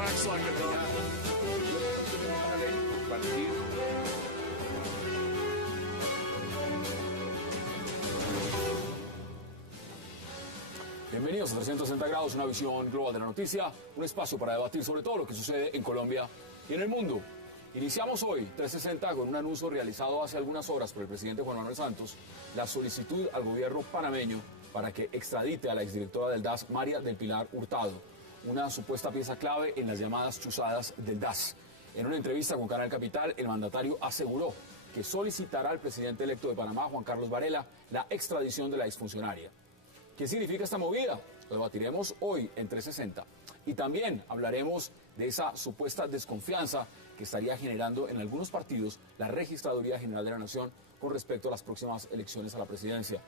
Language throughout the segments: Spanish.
wax like a dog. Bienvenidos a 360 grados, una visión global de la noticia, un espacio para debatir sobre todo lo que sucede en Colombia y en el mundo. Iniciamos hoy 360 con un anuncio realizado hace algunas horas por el presidente Juan Manuel Santos, la solicitud al gobierno panameño para que extradite a la exdirectora del DAS, María del Pilar Hurtado, una supuesta pieza clave en las llamadas chuzadas del DAS. En una entrevista con Canal Capital, el mandatario aseguró que solicitará al presidente electo de Panamá, Juan Carlos Varela, la extradición de la exfuncionaria. ¿Qué significa esta movida? Lo debatiremos hoy en 360. Y también hablaremos de esa supuesta desconfianza que estaría generando en algunos partidos la Registraduría General de la Nación con respecto a las próximas elecciones a la presidencia.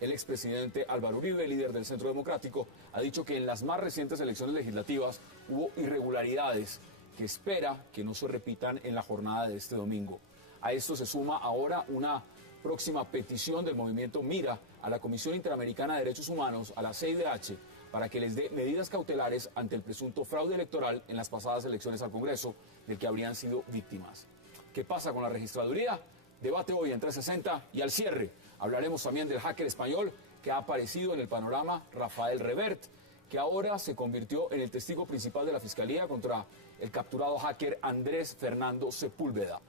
El expresidente Álvaro Uribe, líder del Centro Democrático, ha dicho que en las más recientes elecciones legislativas hubo irregularidades que espera que no se repitan en la jornada de este domingo. A esto se suma ahora una próxima petición del movimiento Mira a la Comisión Interamericana de Derechos Humanos, a la CIDH, para que les dé medidas cautelares ante el presunto fraude electoral en las pasadas elecciones al Congreso del que habrían sido víctimas. ¿Qué pasa con la registraduría? Debate hoy en 360 y al cierre hablaremos también del hacker español que ha aparecido en el panorama, Rafael Revert, que ahora se convirtió en el testigo principal de la Fiscalía contra el capturado hacker Andrés Fernando Sepúlveda.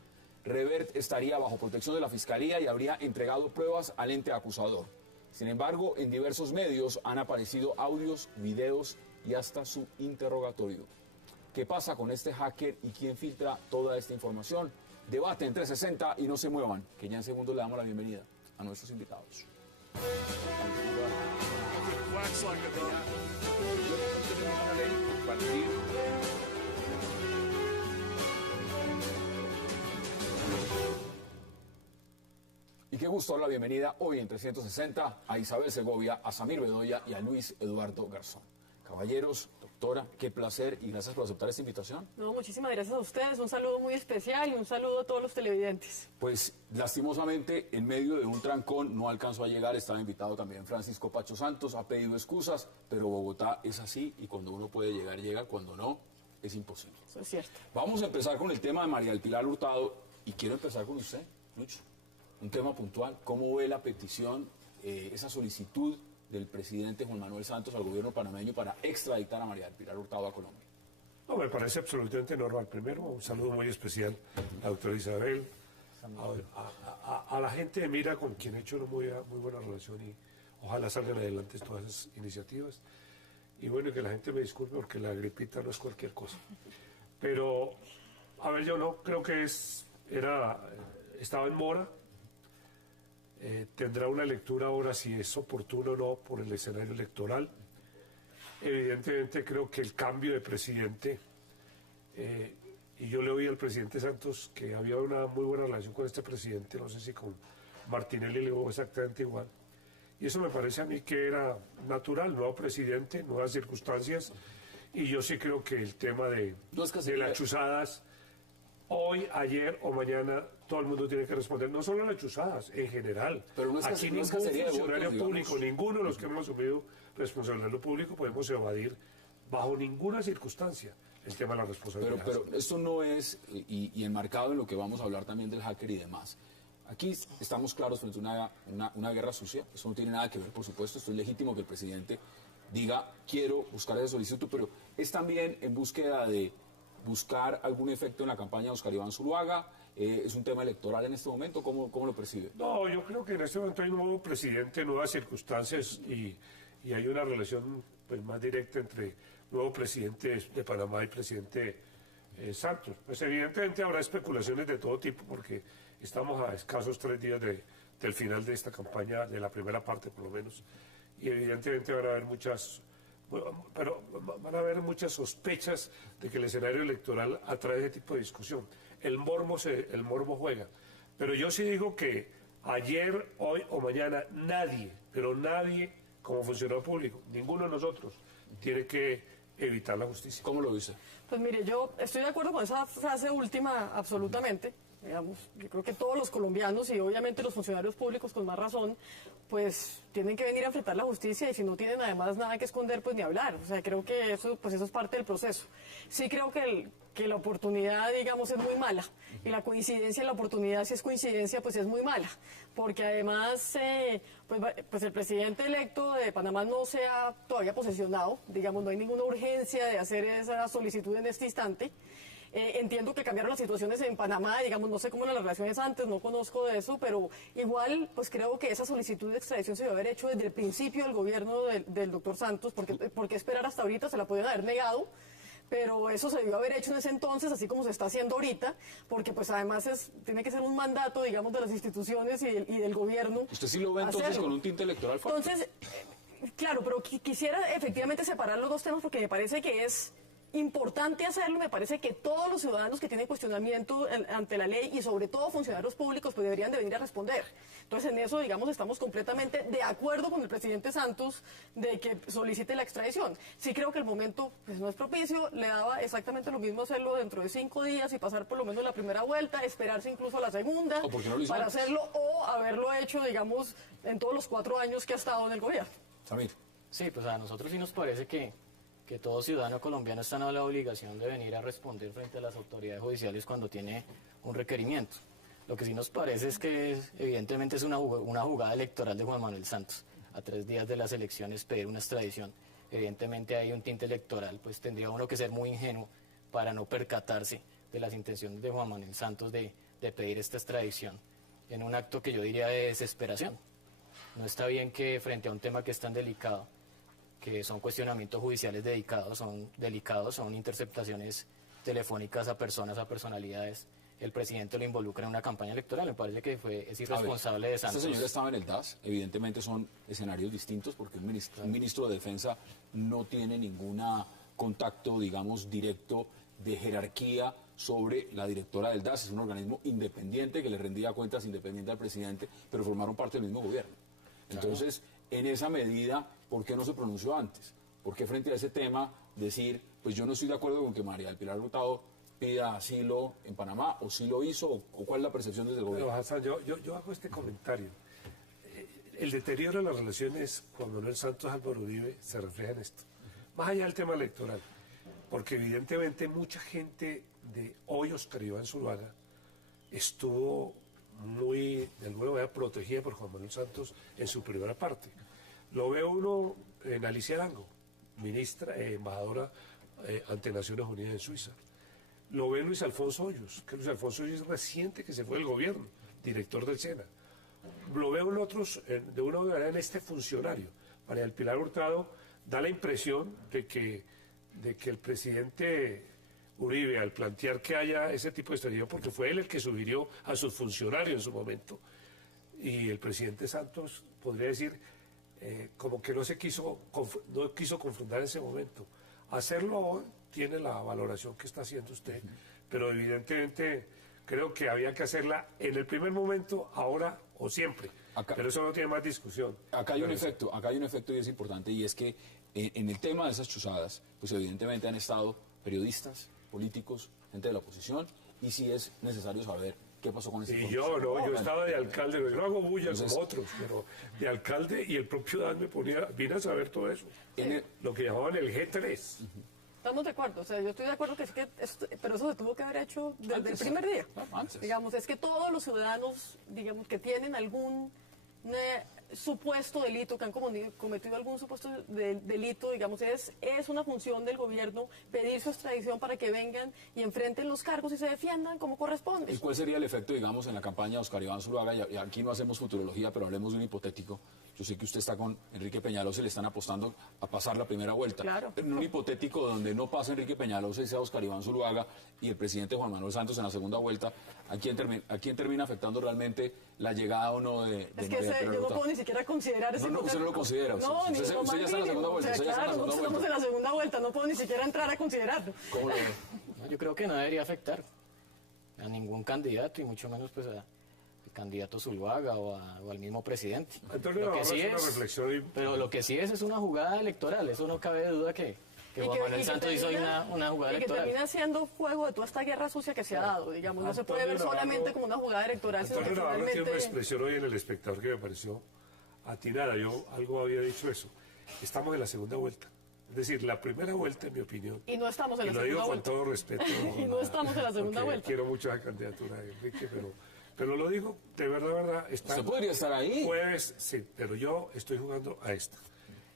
Revert estaría bajo protección de la Fiscalía y habría entregado pruebas al ente acusador. Sin embargo, en diversos medios han aparecido audios, videos y hasta su interrogatorio. ¿Qué pasa con este hacker y quién filtra toda esta información? Debate en 360 y no se muevan, que ya en segundos le damos la bienvenida a nuestros invitados. Wax like a dog. Y qué gusto dar la bienvenida hoy en 360 a Isabel Segovia, a Samir Bedoya y a Luis Eduardo Garzón. Caballeros, doctora, qué placer y gracias por aceptar esta invitación. No, muchísimas gracias a ustedes, un saludo muy especial y un saludo a todos los televidentes. Pues lastimosamente en medio de un trancón no alcanzó a llegar, estaba invitado también Francisco Pacho Santos, ha pedido excusas, pero Bogotá es así y cuando uno puede llegar, llega, cuando no, es imposible. Eso es cierto. Vamos a empezar con el tema de María del Pilar Hurtado y quiero empezar con usted, Lucho. Un tema puntual, ¿cómo ve la petición, esa solicitud del presidente Juan Manuel Santos al gobierno panameño para extraditar a María del Pilar Hurtado a Colombia? No, me parece absolutamente normal. Primero, un saludo muy especial a la doctora Isabel, a la gente de Mira, con quien he hecho una muy buena relación y ojalá salgan adelante todas esas iniciativas. Y bueno, que la gente me disculpe porque la gripita no es cualquier cosa. Pero, a ver, yo no creo que estaba en mora. Tendrá una lectura ahora si es oportuno o no por el escenario electoral. Evidentemente creo que el cambio de presidente, y yo le oí al presidente Santos que había una muy buena relación con este presidente, no sé si con Martinelli le digo exactamente igual, y eso me parece a mí que era natural, nuevo presidente, nuevas circunstancias, y yo sí creo que el tema de las chuzadas, hoy, ayer o mañana, todo el mundo tiene que responder, no solo a las chuzadas, en general. Pero no es aquí ningún funcionario público, ninguno de los que hemos asumido responsabilidad de lo público podemos evadir bajo ninguna circunstancia el tema de la responsabilidad. Pero esto no es, y enmarcado en lo que vamos a hablar también del hacker y demás. Aquí estamos claros frente a una guerra sucia, eso no tiene nada que ver, por supuesto, esto es legítimo que el presidente diga, quiero buscar ese solicitud, pero es también en búsqueda de buscar algún efecto en la campaña de Oscar Iván Zuluaga. ¿Es un tema electoral en este momento? ¿Cómo lo percibe? No, yo creo que en este momento hay un nuevo presidente, nuevas circunstancias y hay una relación pues, más directa entre nuevo presidente de Panamá y presidente Santos. Pues evidentemente habrá especulaciones de todo tipo porque estamos a escasos 3 días del final de esta campaña, de la primera parte por lo menos, y evidentemente van a haber muchas sospechas de que el escenario electoral atrae ese tipo de discusión. El morbo juega. Pero yo sí digo que ayer, hoy o mañana nadie, pero nadie como funcionario público, ninguno de nosotros, tiene que evitar la justicia. ¿Cómo lo dice? Pues mire, yo estoy de acuerdo con esa frase última absolutamente. Digamos, yo creo que todos los colombianos y obviamente los funcionarios públicos con más razón, pues tienen que venir a enfrentar la justicia y si no tienen además nada que esconder, pues ni hablar. O sea, creo que eso, pues eso es parte del proceso. Sí creo que la oportunidad, digamos, es muy mala y la coincidencia en la oportunidad, si es coincidencia, pues es muy mala. Porque además, pues el presidente electo de Panamá no se ha todavía posesionado, digamos, no hay ninguna urgencia de hacer esa solicitud en este instante. Entiendo que cambiaron las situaciones en Panamá, digamos, no sé cómo eran las relaciones antes, no conozco de eso, pero igual, pues creo que esa solicitud de extradición se debe haber hecho desde el principio del gobierno del doctor Santos, porque esperar hasta ahorita, se la podían haber negado, pero eso se debió haber hecho en ese entonces, así como se está haciendo ahorita, porque pues además tiene que ser un mandato, digamos, de las instituciones y del gobierno. ¿Usted sí lo ve entonces hacerlo. con un tinte electoral fuerte? Entonces, claro, pero quisiera efectivamente separar los dos temas porque me parece que es importante hacerlo. Me parece que todos los ciudadanos que tienen cuestionamiento ante la ley y sobre todo funcionarios públicos pues deberían de venir a responder. Entonces en eso, digamos, estamos completamente de acuerdo con el presidente Santos de que solicite la extradición. Sí creo que el momento pues, no es propicio, le daba exactamente lo mismo hacerlo dentro de 5 días y pasar por lo menos la primera vuelta, esperarse incluso a la segunda ¿O por qué no lo hizo para antes? hacerlo o haberlo hecho, digamos, en todos los 4 años que ha estado en el gobierno. Samir. Sí, pues a nosotros sí nos parece que todo ciudadano colombiano está en la obligación de venir a responder frente a las autoridades judiciales cuando tiene un requerimiento. Lo que sí nos parece es que evidentemente es una jugada electoral de Juan Manuel Santos. A 3 días de las elecciones pedir una extradición, evidentemente hay un tinte electoral, pues tendría uno que ser muy ingenuo para no percatarse de las intenciones de Juan Manuel Santos de pedir esta extradición en un acto que yo diría de desesperación. No está bien que frente a un tema que es tan delicado, que son cuestionamientos judiciales delicados, son interceptaciones telefónicas a personas, a personalidades, el presidente lo involucra en una campaña electoral. Me parece que es irresponsable de Santos. Este señor estaba en el DAS, evidentemente son escenarios distintos porque un ministro de Defensa no tiene ningún contacto, digamos, directo de jerarquía sobre la directora del DAS, es un organismo independiente que le rendía cuentas independiente al presidente, pero formaron parte del mismo gobierno. Entonces, en esa medida, ¿por qué no se pronunció antes? ¿Por qué frente a ese tema decir, pues yo no estoy de acuerdo con que María del Pilar Hurtado pida asilo en Panamá, o sí lo hizo, o cuál es la percepción desde el gobierno? Pero Hassan, yo hago este comentario. El deterioro de las relaciones Juan Manuel Santos-Álvaro Uribe se refleja en esto. Más allá del tema electoral, porque evidentemente mucha gente de hoy Oscar Iván Zuluaga estuvo muy, de alguna manera, protegida por Juan Manuel Santos en su primera parte. Lo ve uno en Alicia Arango, ministra, embajadora ante Naciones Unidas en Suiza. Lo ve Luis Alfonso Hoyos, que Luis Alfonso Hoyos es reciente que se fue del gobierno, director del SENA. Lo veo en otros, de una manera en este funcionario. María del Pilar Hurtado da la impresión de que el presidente Uribe, al plantear que haya ese tipo de estrategia, porque fue él el que sugirió a sus funcionarios en su momento, y el presidente Santos podría decir como que no quiso confrontar en ese momento. Hacerlo ahora tiene la valoración que está haciendo usted, pero evidentemente creo que había que hacerla en el primer momento, ahora o siempre. Pero eso no tiene más discusión. Acá hay un efecto y es importante, y es que en el tema de esas chuzadas, pues evidentemente han estado periodistas, políticos, gente de la oposición, y sí es necesario saber qué pasó con ese Y yo estaba de alcalde, yo no hago bulla como otros, pero de alcalde, y el propio Dan vine a saber todo eso. Lo que llamaban el G3. Estamos de acuerdo, o sea, yo estoy de acuerdo pero eso se tuvo que haber hecho desde el primer día. Antes. Digamos, es que todos los ciudadanos, digamos, que tienen algún supuesto delito, que han cometido algún supuesto delito, digamos, es una función del gobierno pedir su extradición para que vengan y enfrenten los cargos y se defiendan como corresponde. ¿Y cuál sería el efecto, digamos, en la campaña de Oscar Iván Zuluaga? Y aquí no hacemos futurología, pero hablemos de un hipotético. Yo sé que usted está con Enrique Peñalosa y le están apostando a pasar la primera vuelta. Claro. En un hipotético donde no pasa Enrique Peñalosa y sea Oscar Iván Zuluaga y el presidente Juan Manuel Santos en la segunda vuelta, ¿a quién termina afectando realmente la llegada o no de Es que María del Pilar yo no Hurtado? puedo ni siquiera considerar ese No, usted no lo considera. No, Usted ni ya lo más está en la segunda mínimo. vuelta. O sea, claro, nosotros estamos en la segunda vuelta, no puedo ni siquiera entrar a considerarlo. ¿Cómo lo ve? No, yo creo que no debería afectar a ningún candidato y mucho menos pues al candidato Zuluaga o al mismo presidente. Antonio, Lo que sí una reflexión pero lo que sí es una jugada electoral, eso no cabe duda que que Juan Manuel Santos hizo una jugada y que electoral. termina siendo juego de toda esta guerra sucia que se ha dado, digamos. No se puede ver solamente como una jugada electoral, sino que Antonio Navarro tiene una finalmente... expresión hoy en El Espectador que me pareció atinada. Yo algo había dicho eso. Estamos en la segunda vuelta. Es decir, la primera vuelta, en mi opinión. Y no estamos en la y lo digo segunda con vuelta. todo respeto. Y no estamos en la segunda porque vuelta. Quiero mucho la candidatura de Enrique, pero lo digo de verdad. Usted podría estar ahí. Jueves, sí, pero yo estoy jugando a esta.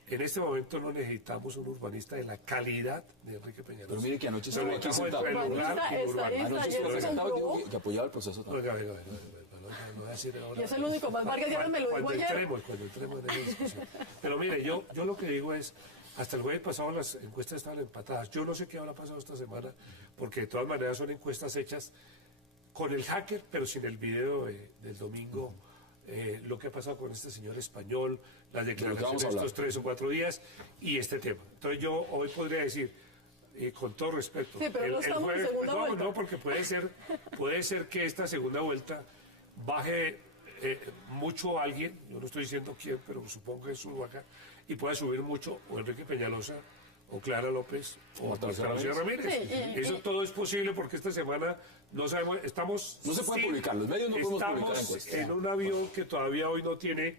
En este momento no necesitamos un urbanista de la calidad de Enrique Peñalosa. Pero mire que anoche Pero estuvo aquí estamos sentado. entre el rural y el urbano. Estadista, Anoche ayer estuvo se sentado y comprobó. dijo que apoyaba el proceso también. Oiga, no voy a decir ahora. Y es el único, más Vargas Lleras me lo dijo ayer. Cuando entremos en esa discusión. Pero mire, yo lo que digo es, hasta el jueves pasado las encuestas estaban empatadas. Yo no sé qué habrá pasado esta semana, porque de todas maneras son encuestas hechas con el hacker, pero sin el video del domingo. Lo que ha pasado con este señor español, las declaraciones de estos 3 o 4 días y este tema. Entonces yo hoy podría decir, con todo respeto, Sí, pero no estamos en segunda vuelta. no, porque puede ser que esta segunda vuelta baje mucho a alguien, yo no estoy diciendo quién, pero supongo que es su acá, y pueda subir mucho o Enrique Peñalosa, o Clara López, o Marta Marta Lucía Ramírez. Sí, Eso todo es posible porque esta semana no sabemos, estamos... No se puede publicar, los medios no podemos publicar Estamos encuestas. en un avión que todavía hoy no tiene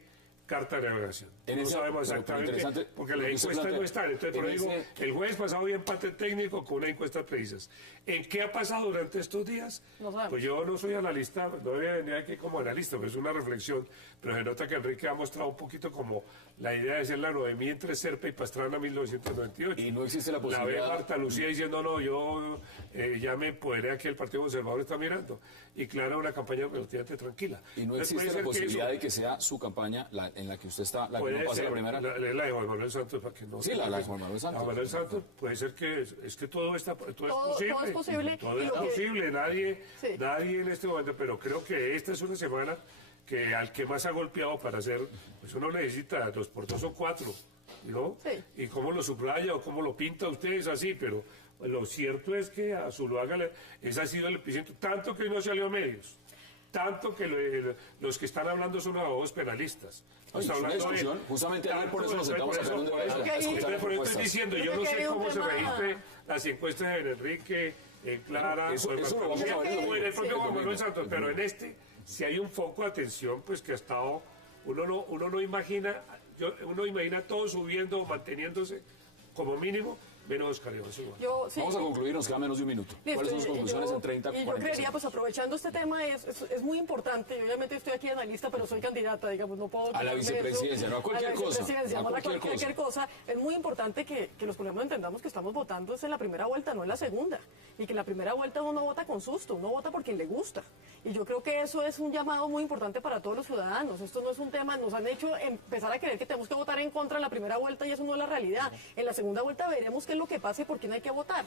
carta de navegación. En No ese- sabemos pero exactamente, interesante porque lo las que usted encuestas plantea. no están. Entonces, por En eso digo, ese- el jueves pasado había empate técnico con una encuesta precisas. ¿En qué ha pasado durante estos días? No sabemos. Pues yo no soy analista, no debería venir aquí como analista, pero es una reflexión. Pero se nota que Enrique ha mostrado un poquito como la idea de ser la Noemí entre Serpa y Pastrana 1998. Y no existe la La ve posibilidad. Marta Lucía diciendo, no, yo ya me empoderé aquí, el Partido Conservador está mirando. Y Clara, una campaña relativamente tranquila. Y no Entonces, existe puede la ser que posibilidad eso- de que sea su campaña en la que usted está, la que Puede no pase ser, la primera. la de Juan Manuel Santos, para que no... Sí, la de Juan Manuel Santos. La Juan Manuel Santos, puede ser que es que todo es posible. Todo es posible, Todo y es lo que- posible, nadie Sí. en este momento, pero creo que esta es una semana que al que más ha golpeado para hacer, pues uno necesita 2 por 2 o 4, ¿no? Sí. Y cómo lo subraya o cómo lo pinta usted es así, pero lo cierto es que a Zuluaga ese ha sido el epicentro, tanto que no salió a medios. Tanto que los que están hablando son abogados penalistas. No Oye, está es una hablando de- discusión, justamente ayer por eso nos sentamos a hacer un debate, a a escuchar Entonces, por eso propuestas. estoy diciendo, yo Creo no que sé hay un cómo se tema- registren las encuestas de Enrique, Clara, Eso o en lo Marta vamos a Lucía, ver el o en el domingo. propio Sí. Juan Manuel El Santos, domingo. pero en este, si hay un foco de atención, pues que ha estado, uno no imagina, uno imagina todo subiendo o manteniéndose como mínimo, menos Oscar Iván Zuluaga. Yo, sí, Vamos a concluir, nos queda menos de un minuto. Listo, ¿Cuáles son sus y conclusiones yo- en 30, y yo 40 creería, segundos? pues aprovechando este tema, es muy importante. Yo obviamente estoy aquí analista, pero soy candidata, digamos, no puedo... A la quitarme eso. vicepresidencia, no a cualquier la cosa, vicepresidencia, a no a cualquier cualquier cosa. Es muy importante que los colombianos entendamos que estamos votando es en la primera vuelta, no en la segunda. Y que en la primera vuelta uno no vota con susto, uno vota por quien le gusta. Y yo creo que eso es un llamado muy importante para todos los ciudadanos. Esto no es un tema, nos han hecho empezar a creer que tenemos que votar en contra en la primera vuelta y eso no es la realidad. En la segunda vuelta veremos qué es lo que pasa y por quién hay que votar.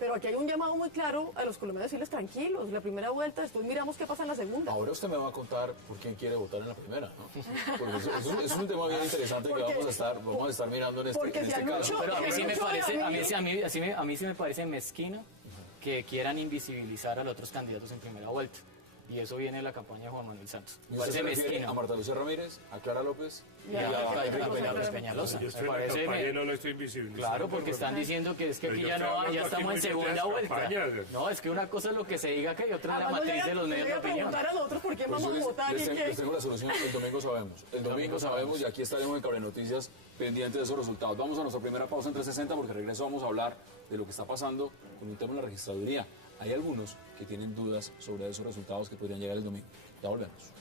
Pero aquí hay un llamado muy claro a los colombianos decirles tranquilos, la primera vuelta, después miramos qué pasa en la segunda. Ahora usted me va a contar por quién quiere votar en la primera, ¿no? Porque eso es un tema bien interesante que Porque- vamos a estar mirando en porque este si hay caso. mucho- Pero a mí sí me mucho parece, de a mí sí me parece mezquino que quieran invisibilizar a los otros candidatos en primera vuelta. Y eso viene de la campaña de Juan Manuel Santos. ¿Y Me usted parece se refiere mezquino. a Marta Lucía Ramírez, a Clara López Y Y a- a Enrique Enrique Peñalosa. Peñalosa. Yo Me estoy en la parece campaña y no lo estoy invisibilizando. Claro, porque están diciendo que es que Pero aquí yo ya estoy no, hablando ya aquí estamos muy en de segunda las vuelta. campañas. No, es que una cosa es lo que se diga acá y otra es la Además, matriz de los medios de voy a opinión. preguntar a nosotros por quién Pues vamos yo a votar y les qué. tengo la solución, el domingo sabemos. El domingo sabemos y aquí estaremos en Cable Noticias pendientes de esos resultados. Vamos a nuestra primera pausa en 360 porque regreso vamos a hablar de lo que está pasando con un tema en la registraduría. Hay algunos que tienen dudas sobre esos resultados que podrían llegar el domingo. Ya volvemos.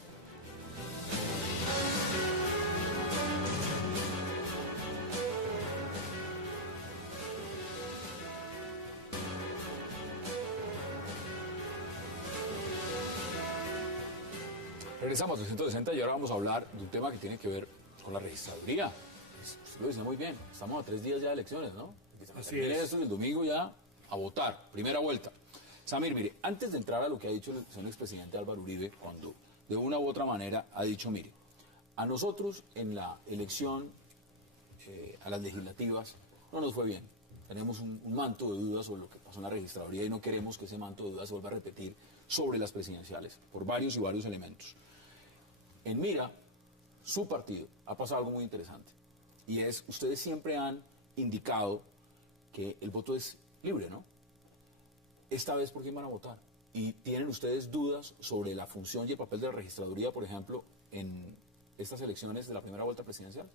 Regresamos a 360 y ahora vamos a hablar de un tema que tiene que ver con la registraduría. Usted lo dice muy bien, estamos a 3 días ya de elecciones, ¿no? Así Termine es. esto y el domingo ya a votar, primera vuelta. Samir, mire, antes de entrar a lo que ha dicho el señor expresidente Álvaro Uribe, cuando de una u otra manera ha dicho, mire, a nosotros en la elección a las legislativas no nos fue bien. Tenemos un manto de dudas sobre lo que pasó en la registraduría y no queremos que ese manto de dudas se vuelva a repetir sobre las presidenciales, por varios y varios elementos. En Mira, su partido, ha pasado algo muy interesante. Y es, ustedes siempre han indicado que el voto es libre, ¿no? Esta vez, ¿por quién van a votar? ¿Y tienen ustedes dudas sobre la función y el papel de la registraduría, por ejemplo, en estas elecciones de la primera vuelta presidencial?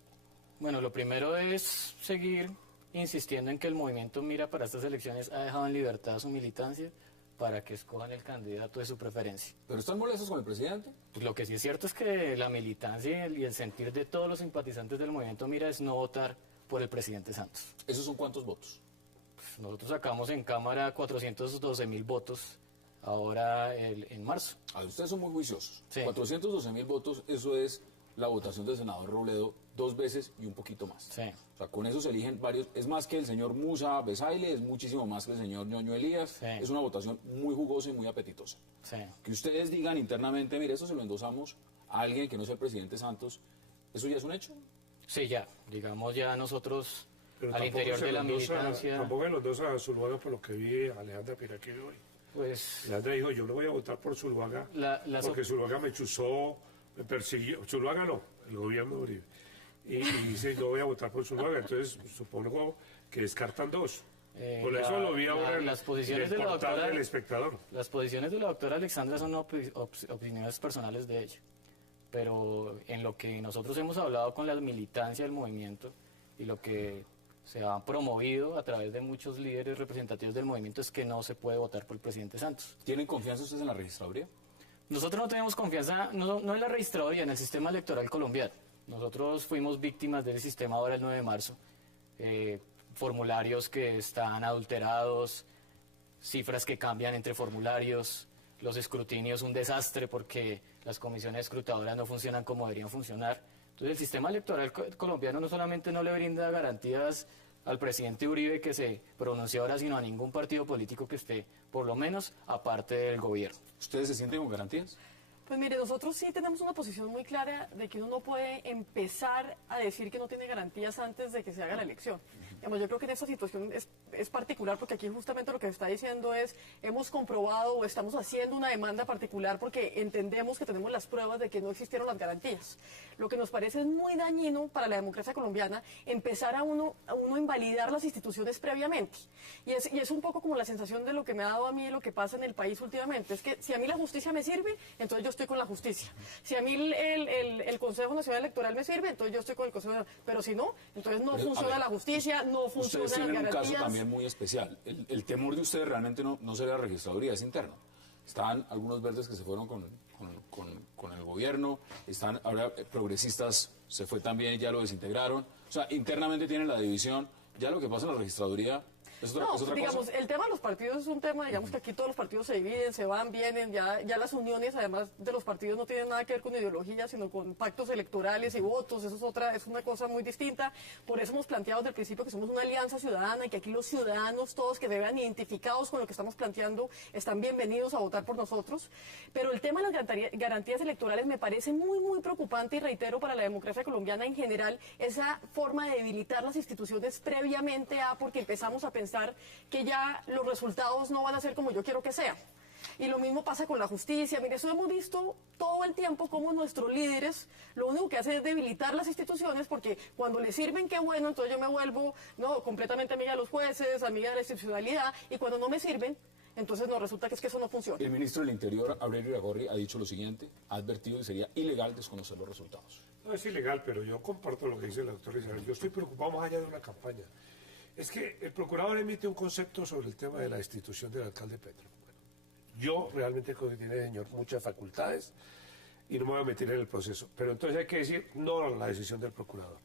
Bueno, lo primero es seguir insistiendo en que el movimiento Mira para estas elecciones ha dejado en libertad a su militancia para que escojan el candidato de su preferencia. ¿Pero están molestos con el presidente? Pues lo que sí es cierto es que la militancia y el sentir de todos los simpatizantes del movimiento Mira es no votar por el presidente Santos. ¿Esos son cuántos votos? Pues nosotros sacamos en Cámara 412.000 votos ahora en marzo. A ver, ustedes son muy juiciosos. Sí. 412.000 votos, eso es la votación del senador Robledo 2 veces y un poquito más. Sí. O sea, con eso se eligen varios. Es más que el señor Musa Besaile, es muchísimo más que el señor Ñoño Elías. Sí. Es una votación muy jugosa y muy apetitosa. Sí. Que ustedes digan internamente, mire, esto se lo endosamos a alguien que no es el presidente Santos, ¿eso ya es un hecho? Sí, ya. Digamos ya nosotros Pero al tampoco interior se de la lo endosa- militancia, Tampoco los dos a Zuluaga por lo que vi a Alejandra Piraquí hoy. pues Alejandra dijo, yo no voy a votar por Zuluaga las porque Zuluaga me chuzó, me persiguió. Zuluaga no, el gobierno de Uribe. Y dice, no voy a votar por Zuluaga. Entonces supongo que descartan dos. Por eso lo vi ahora en las posiciones el de la portal doctora, del Espectador. las posiciones de la doctora Alexandra son opiniones personales de ella. Pero en lo que nosotros hemos hablado con la militancia del movimiento y lo que se ha promovido a través de muchos líderes representativos del movimiento es que no se puede votar por el presidente Santos. ¿Tienen confianza ustedes en la registraduría? Nosotros no tenemos confianza, no en la registraduría, en el sistema electoral colombiano. Nosotros fuimos víctimas del sistema ahora el 9 de marzo. Formularios que están adulterados, cifras que cambian entre formularios, los escrutinios un desastre porque las comisiones escrutadoras no funcionan como deberían funcionar. Entonces el sistema electoral colombiano no solamente no le brinda garantías al presidente Uribe que se pronunció ahora, sino a ningún partido político que esté, por lo menos, aparte del gobierno. ¿Ustedes se sienten con garantías? Pues mire, nosotros sí tenemos una posición muy clara de que uno no puede empezar a decir que no tiene garantías antes de que se haga la elección. Digamos, yo creo que en esta situación es particular porque aquí justamente lo que se está diciendo es, hemos comprobado o estamos haciendo una demanda particular porque entendemos que tenemos las pruebas de que no existieron las garantías. Lo que nos parece es muy dañino para la democracia colombiana empezar a uno invalidar las instituciones previamente. Y es un poco como la sensación de lo que me ha dado a mí lo que pasa en el país últimamente. Es que si a mí la justicia me sirve, entonces yo estoy con la justicia. Si a mí el Consejo Nacional Electoral me sirve, entonces yo estoy con el Consejo Nacional. Pero si no, entonces no Pero, funciona la justicia, no funcionan Ustedes las tienen un garantías. caso también muy especial. El temor de ustedes realmente no será la registraduría, es interno. Están algunos verdes que se fueron con el gobierno, están ahora progresistas, se fue también, ya lo desintegraron. O sea, internamente tienen la división. Ya lo que pasa en la registraduría es otra digamos, cosa. el tema de los partidos es un tema, digamos que aquí todos los partidos se dividen, se van, vienen, ya las uniones, además de los partidos, no tienen nada que ver con ideología, sino con pactos electorales y votos, eso es una cosa muy distinta. Por eso hemos planteado desde el principio que somos una alianza ciudadana y que aquí los ciudadanos, todos que se vean identificados con lo que estamos planteando, están bienvenidos a votar por nosotros. Pero el tema de las garantías electorales me parece muy, muy preocupante y reitero para la democracia colombiana en general, esa forma de debilitar las instituciones previamente porque empezamos a pensar que ya los resultados no van a ser como yo quiero que sean. Y lo mismo pasa con la justicia. Mire, eso hemos visto todo el tiempo como nuestros líderes lo único que hacen es debilitar las instituciones porque cuando les sirven, qué bueno, entonces yo me vuelvo completamente amiga de los jueces, amiga de la institucionalidad, y cuando no me sirven, entonces nos resulta que es que eso no funciona. El ministro del Interior, Aurelio Iragorri, ha dicho lo siguiente, ha advertido que sería ilegal desconocer los resultados. No es ilegal, pero yo comparto lo que dice la doctora Isabel. Yo estoy preocupado más allá de una campaña. Es que el procurador emite un concepto sobre el tema de la destitución del alcalde Petro. Bueno, yo realmente creo que tiene el señor muchas facultades y no me voy a meter en el proceso. Pero entonces hay que decir no a la decisión del procurador.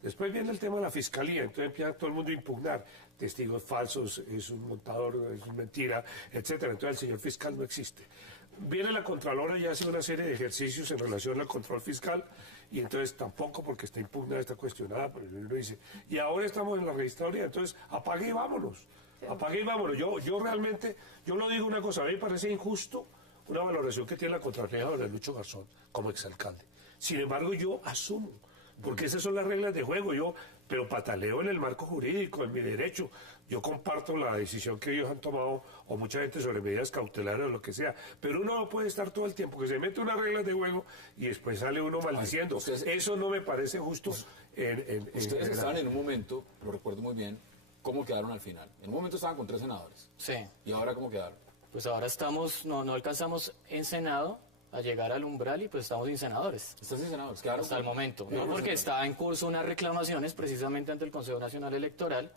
Después viene el tema de la fiscalía, entonces empieza todo el mundo a impugnar. Testigos falsos, es un montador, es mentira, etcétera. Entonces el señor fiscal no existe. Viene la Contralora y hace una serie de ejercicios en relación al control fiscal y entonces tampoco porque está impugnada, está cuestionada, pero uno dice, y ahora estamos en la registraduría, entonces apague y vámonos, apague y vámonos. Yo realmente, yo lo digo una cosa, a mí me parece injusto una valoración que tiene la Contraloría de Lucho Garzón como exalcalde. Sin embargo, yo asumo, porque esas son las reglas de juego, pero pataleo en el marco jurídico, en mi derecho. Yo comparto la decisión que ellos han tomado, o mucha gente sobre medidas cautelares o lo que sea, pero uno no puede estar todo el tiempo que se mete unas reglas de juego y después sale uno maldiciendo. Eso no me parece justo. Ustedes estaban en un momento, lo recuerdo muy bien, ¿Cómo quedaron al final? En un momento estaban con 3 senadores. Sí. ¿Y ahora cómo quedaron? Pues ahora no alcanzamos en Senado a llegar al umbral y pues estamos sin senadores. ¿Están sin senadores? ¿Quedaron Hasta el con- momento. quedaron No, con porque 70. está en curso unas reclamaciones precisamente ante el Consejo Nacional Electoral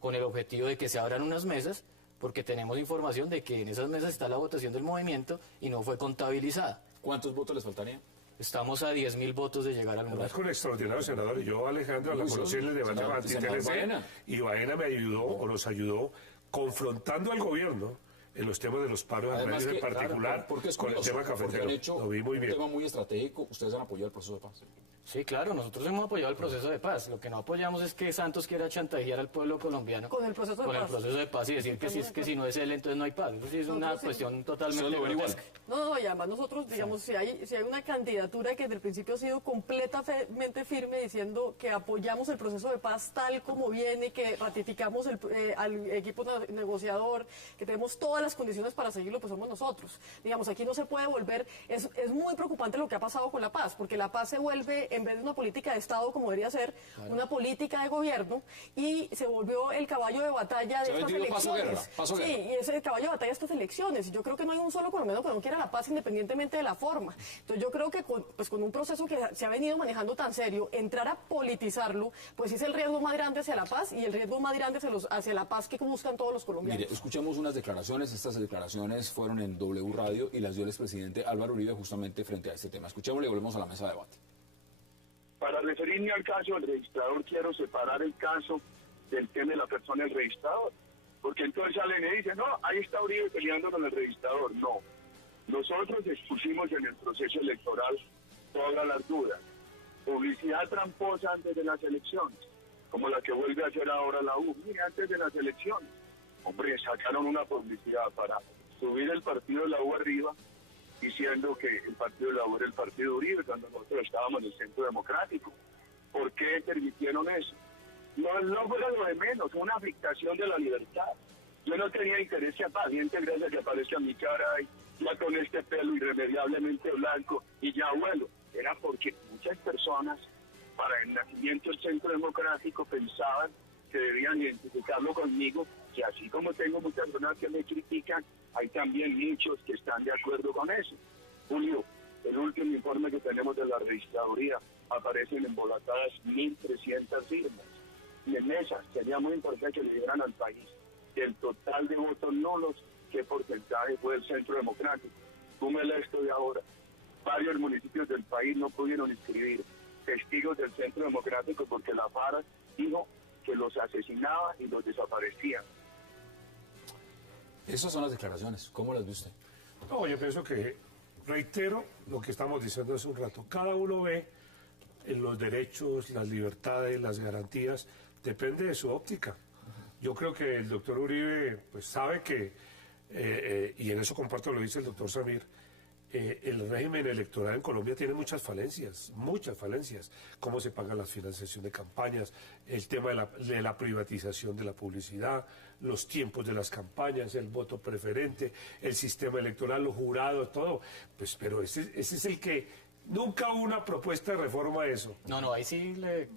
con el objetivo de que se abran unas mesas, porque tenemos información de que en esas mesas está la votación del movimiento y no fue contabilizada. ¿Cuántos votos les faltarían? Estamos a 10.000 votos de llegar al umbral. Además, con extraordinarios senadores. Yo, Alejandro, la Uy, conocí en el debate senador anti-TLC Baena. y Baena me ayudó, o nos ayudó, confrontando al gobierno en los temas de los paros Además agrarios que, en particular, claro, porque es con el curioso, tema porque cafetero. han hecho Lo vi muy un bien. tema muy estratégico. Ustedes han apoyado el proceso de paz. Sí, claro, nosotros hemos apoyado el proceso de paz. Lo que no apoyamos es que Santos quiera chantajear al pueblo colombiano Con el proceso de con el paz. proceso de paz y decir que si no es él, entonces no hay paz. Eso sí es una Nosotros sí. cuestión ¿Ustedes totalmente lo ven igual? grotesca. No, y además nosotros, digamos, si hay una candidatura que desde el principio ha sido completamente firme diciendo que apoyamos el proceso de paz tal como viene, que ratificamos al equipo negociador, que tenemos todas las condiciones para seguirlo, pues somos nosotros. Digamos, aquí no se puede volver, es muy preocupante lo que ha pasado con la paz, porque la paz se vuelve, en vez de una política de Estado como debería ser, una política de gobierno, y se volvió el caballo de batalla de Se ha estas vendido paso elecciones. guerra, paso Sí, guerra. y es el caballo de batalla de estas elecciones. Y yo creo que no hay un solo colombiano que no quiera la paz independientemente de la forma. Entonces yo creo que con un proceso que se ha venido manejando tan serio, entrar a politizarlo, pues es el riesgo más grande hacia la paz y el riesgo más grande hacia la paz que buscan todos los colombianos. Mire, escuchemos unas declaraciones. Estas declaraciones fueron en W Radio y las dio el expresidente Álvaro Uribe justamente frente a este tema. Escuchémosle y volvemos a la mesa de debate. Para referirme al caso del registrador, quiero separar el caso del tema de la persona del registrador. Porque entonces salen y dicen, no, ahí está Uribe peleando con el registrador. No. Nosotros expusimos en el proceso electoral todas las dudas. Publicidad tramposa antes de las elecciones, como la que vuelve a hacer ahora la U. Mire, antes de las elecciones, hombre, sacaron una publicidad para subir el partido de la U arriba, diciendo que el partido de la U era el partido Uribe, cuando nosotros estábamos en el Centro Democrático. ¿Por qué permitieron eso? No fuera lo de menos, una afectación de la libertad. Yo no tenía interés que paciente gracias a que aparezca mi cara ahí, ya con este pelo irremediablemente blanco y ya abuelo. Era porque muchas personas, para el nacimiento del Centro Democrático, pensaban que debían identificarlo conmigo, que así como tengo muchas personas que me critican, hay también muchos que están de acuerdo con eso. Julio, el último informe que tenemos de la registraduría, aparecen embolatadas 1.300 firmas. Y en esas sería muy importante que le dieran al país el total de votos nulos, qué porcentaje fue el Centro Democrático. Súmele esto de ahora. Varios municipios del país no pudieron inscribir testigos del Centro Democrático porque la FARC dijo que los asesinaba y los desaparecía. Esas son las declaraciones. ¿Cómo las ve usted? No, yo pienso que, reitero lo que estamos diciendo hace un rato, cada uno ve en los derechos, las libertades, las garantías, depende de su óptica. Yo creo que el doctor Uribe pues sabe que, y en eso comparto lo que dice el doctor Samir, el régimen electoral en Colombia tiene muchas falencias, cómo se pagan las financiación de campañas, el tema de la privatización de la publicidad, los tiempos de las campañas, el voto preferente, el sistema electoral, los jurados, todo. Pues, pero ese es el que nunca hubo una propuesta de reforma a eso. No, ahí sí le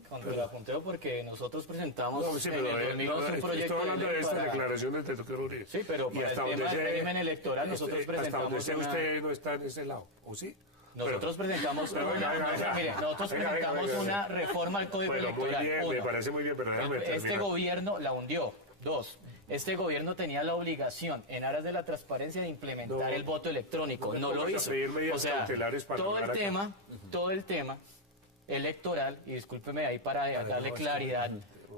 apunteo porque nosotros presentamos No, sí, en pero, el 2011 un proyecto estoy hablando de ley estas para- declaraciones del doctor Uribe. Sí, pero Y para hasta el donde tema del sé, régimen electoral nosotros hasta donde presentamos sé una- usted no está en ese lado, ¿o sí? Nosotros presentamos Pero, una, venga. mire, nosotros Venga, presentamos venga. una reforma al Código Bueno, muy Electoral. bien, me Uno. parece muy bien, pero déjame Este terminar. gobierno la hundió. Dos, este gobierno tenía la obligación, en aras de la transparencia, de implementar No, el voto electrónico. no me No lo pongas a hizo. pedir medidas O sea, cautelares para todo el llegar acá. tema electoral, y discúlpeme ahí para darle no, claridad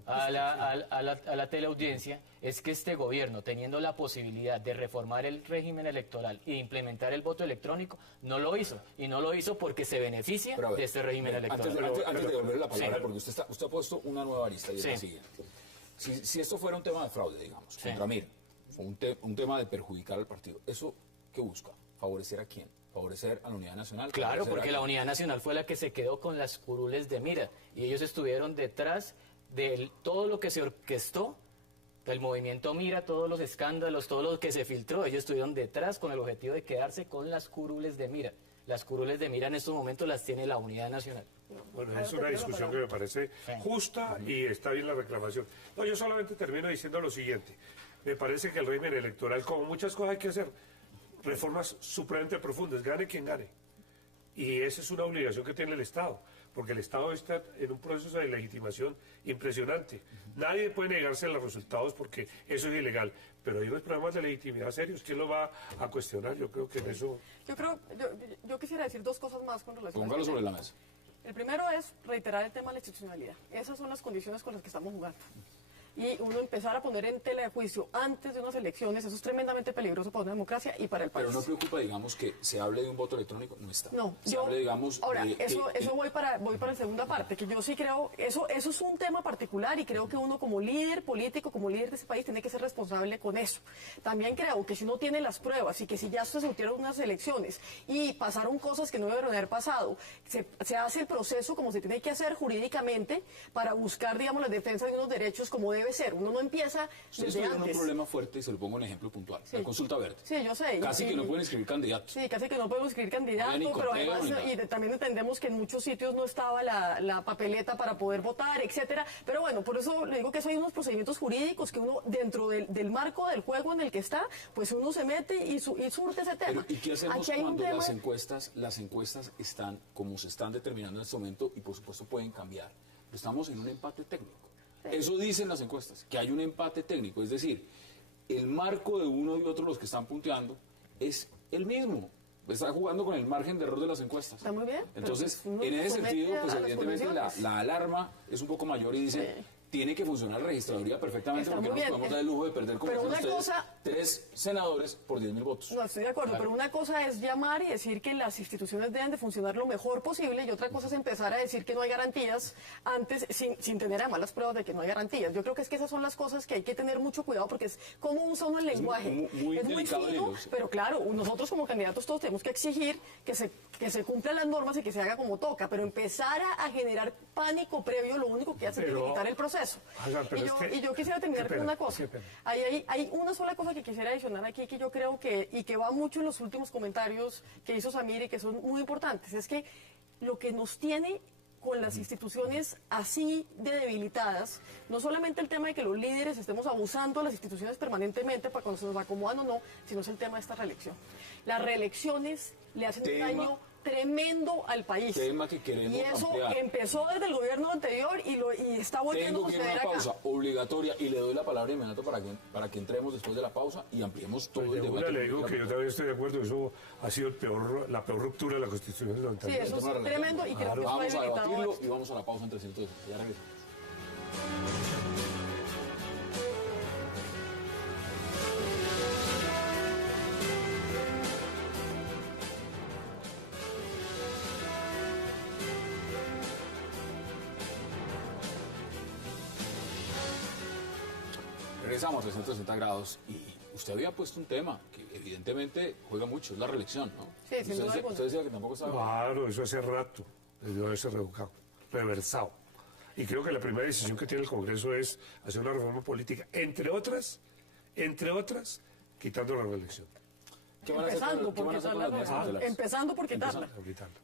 a la teleaudiencia, es que este gobierno, teniendo la posibilidad de reformar el régimen electoral e implementar el voto electrónico, no lo hizo. Y no lo hizo porque se beneficia Pero a ver, de este régimen antes, electoral. antes de devolverle la palabra, Sí. porque usted ha puesto una nueva arista y es Sí. la siguiente. Si esto fuera un tema de fraude, digamos, Sí. contra Mir, un tema de perjudicar al partido, ¿eso qué busca? ¿Favorecer a quién? ¿Favorecer a la Unidad Nacional? Claro, ¿Favorecer porque a la quién? Unidad Nacional fue la que se quedó con las curules de mira y ellos estuvieron detrás de todo lo que se orquestó, del movimiento Mira, todos los escándalos, todo lo que se filtró, ellos estuvieron detrás con el objetivo de quedarse con las curules de mira. Las curules de mira en estos momentos las tiene la Unidad Nacional. Bueno, es una discusión que me parece justa y está bien la reclamación. No, yo solamente termino diciendo lo siguiente. Me parece que el régimen electoral, como muchas cosas hay que hacer, reformas supremamente profundas, gane quien gane. Y esa es una obligación que tiene el Estado, porque el Estado está en un proceso de legitimación impresionante. Nadie puede negarse a los resultados porque eso es ilegal, pero hay unos problemas de legitimidad serios. ¿Quién lo va a cuestionar? Yo creo que en eso... Yo quisiera decir dos cosas más con relación Póngalo a este sobre tema. la mesa. El primero es reiterar el tema de la institucionalidad. Esas son las condiciones con las que estamos jugando. Y uno empezar a poner en tela de juicio antes de unas elecciones, eso es tremendamente peligroso para una democracia y para el país. Pero no preocupa, digamos, que se hable de un voto electrónico, no está. No, se hable, digamos, ahora, de eso voy para la segunda parte, que yo sí creo, eso es un tema particular y creo que uno como líder político, como líder de ese país, tiene que ser responsable con eso. También creo que si uno tiene las pruebas y que si ya se surtieron unas elecciones y pasaron cosas que no debieron haber pasado, se hace el proceso como se tiene que hacer jurídicamente para buscar, digamos, la defensa de unos derechos como debe ser. Uno no empieza Ustedes desde tuvieron un antes. problema fuerte, y se lo pongo en ejemplo puntual, Sí. la consulta verde. Sí, yo sé. Casi que no pueden escribir candidatos. Sí, casi que no podemos escribir No había candidato, ni pero conteo además ni nada. también entendemos que en muchos sitios no estaba la papeleta para poder votar, etcétera. Pero bueno, por eso le digo que eso hay unos procedimientos jurídicos que uno, dentro del marco del juego en el que está, pues uno se mete y surte ese tema. Pero, ¿y qué hacemos Aquí hay un cuando tema... las encuestas están como se están determinando en este momento y por supuesto pueden cambiar? Pero estamos en un empate técnico. Eso dicen las encuestas, que hay un empate técnico, es decir, el marco de uno y otro, los que están punteando, es el mismo. Está jugando con el margen de error de las encuestas. Está muy bien. Entonces, pero pues, en uno ese somete sentido, pues a las evidentemente condiciones. la alarma es un poco mayor y dice, Sí. tiene que funcionar la registraduría perfectamente Está porque no muy nos bien. podemos dar el lujo de perder como Pero dicen una ustedes, cosa- 3 senadores por 10.000 votos. No, estoy de acuerdo, pero una cosa es llamar y decir que las instituciones deben de funcionar lo mejor posible y otra cosa es empezar a decir que no hay garantías antes, sin tener además las pruebas de que no hay garantías. Yo creo que esas son las cosas que hay que tener mucho cuidado porque es cómo usa uno el lenguaje. muy es muy delicado el fino, hilo, sí. pero claro, nosotros como candidatos todos tenemos que exigir que se cumplan las normas y que se haga como toca, pero empezar a generar pánico previo lo único que hace es Pero- limitar el proceso. Hassan, pero es que- Y yo quisiera terminar qué con pena, una cosa. qué pena. Hay una sola cosa que quisiera adicionar aquí que yo creo que va mucho en los últimos comentarios que hizo Samir y que son muy importantes. Es que lo que nos tiene con las instituciones así de debilitadas, no solamente el tema de que los líderes estemos abusando de las instituciones permanentemente para cuando se nos acomodan o no, sino es el tema de esta reelección. Las reelecciones le hacen un Tema- daño tremendo al país. Tema que queremos y eso ampliar. empezó desde el gobierno anterior y está volviendo Tengo a que ir a suceder una acá. pausa obligatoria y le doy la palabra inmediato para que entremos después de la pausa y ampliemos todo Pues el de una debate. le digo que yo también estoy de acuerdo, eso ha sido la peor ruptura de la Constitución del Sí, 99. eso es tremendo y creo que eso ha Vamos a debilitado debatirlo esto. y vamos a la pausa entre ciertos. Ya regresamos. Regresamos a 360 grados y usted había puesto un tema que evidentemente juega mucho, es la reelección, ¿no? Sí, sin duda alguna. Usted decía que tampoco estaba... Claro, eso hace rato debió haberse reversado. Y creo que la primera decisión que tiene el Congreso es hacer una reforma política, entre otras, quitando la reelección. ¿Qué van a hacer Empezando qué van por a hacer con quitarla. las medidas cautelares? Empezando por quitarla. O quitarla.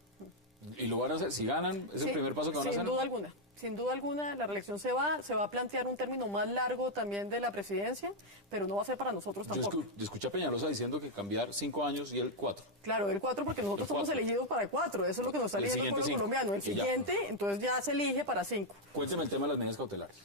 Y lo van a hacer, si ganan, es el Sí, primer paso que van a hacer. Sin duda alguna. Sin duda alguna, la reelección se va a plantear un término más largo también de la presidencia, pero no va a ser para nosotros Yo tampoco. escuché a Peñalosa diciendo que cambiar 5 años y él 4. Claro, el 4 porque nosotros El somos 4. elegidos para el 4, eso es lo que nos está El eligiendo el siguiente pueblo 5. colombiano. El Y ya. siguiente, entonces ya se elige para 5. Cuénteme el tema de las medidas cautelares.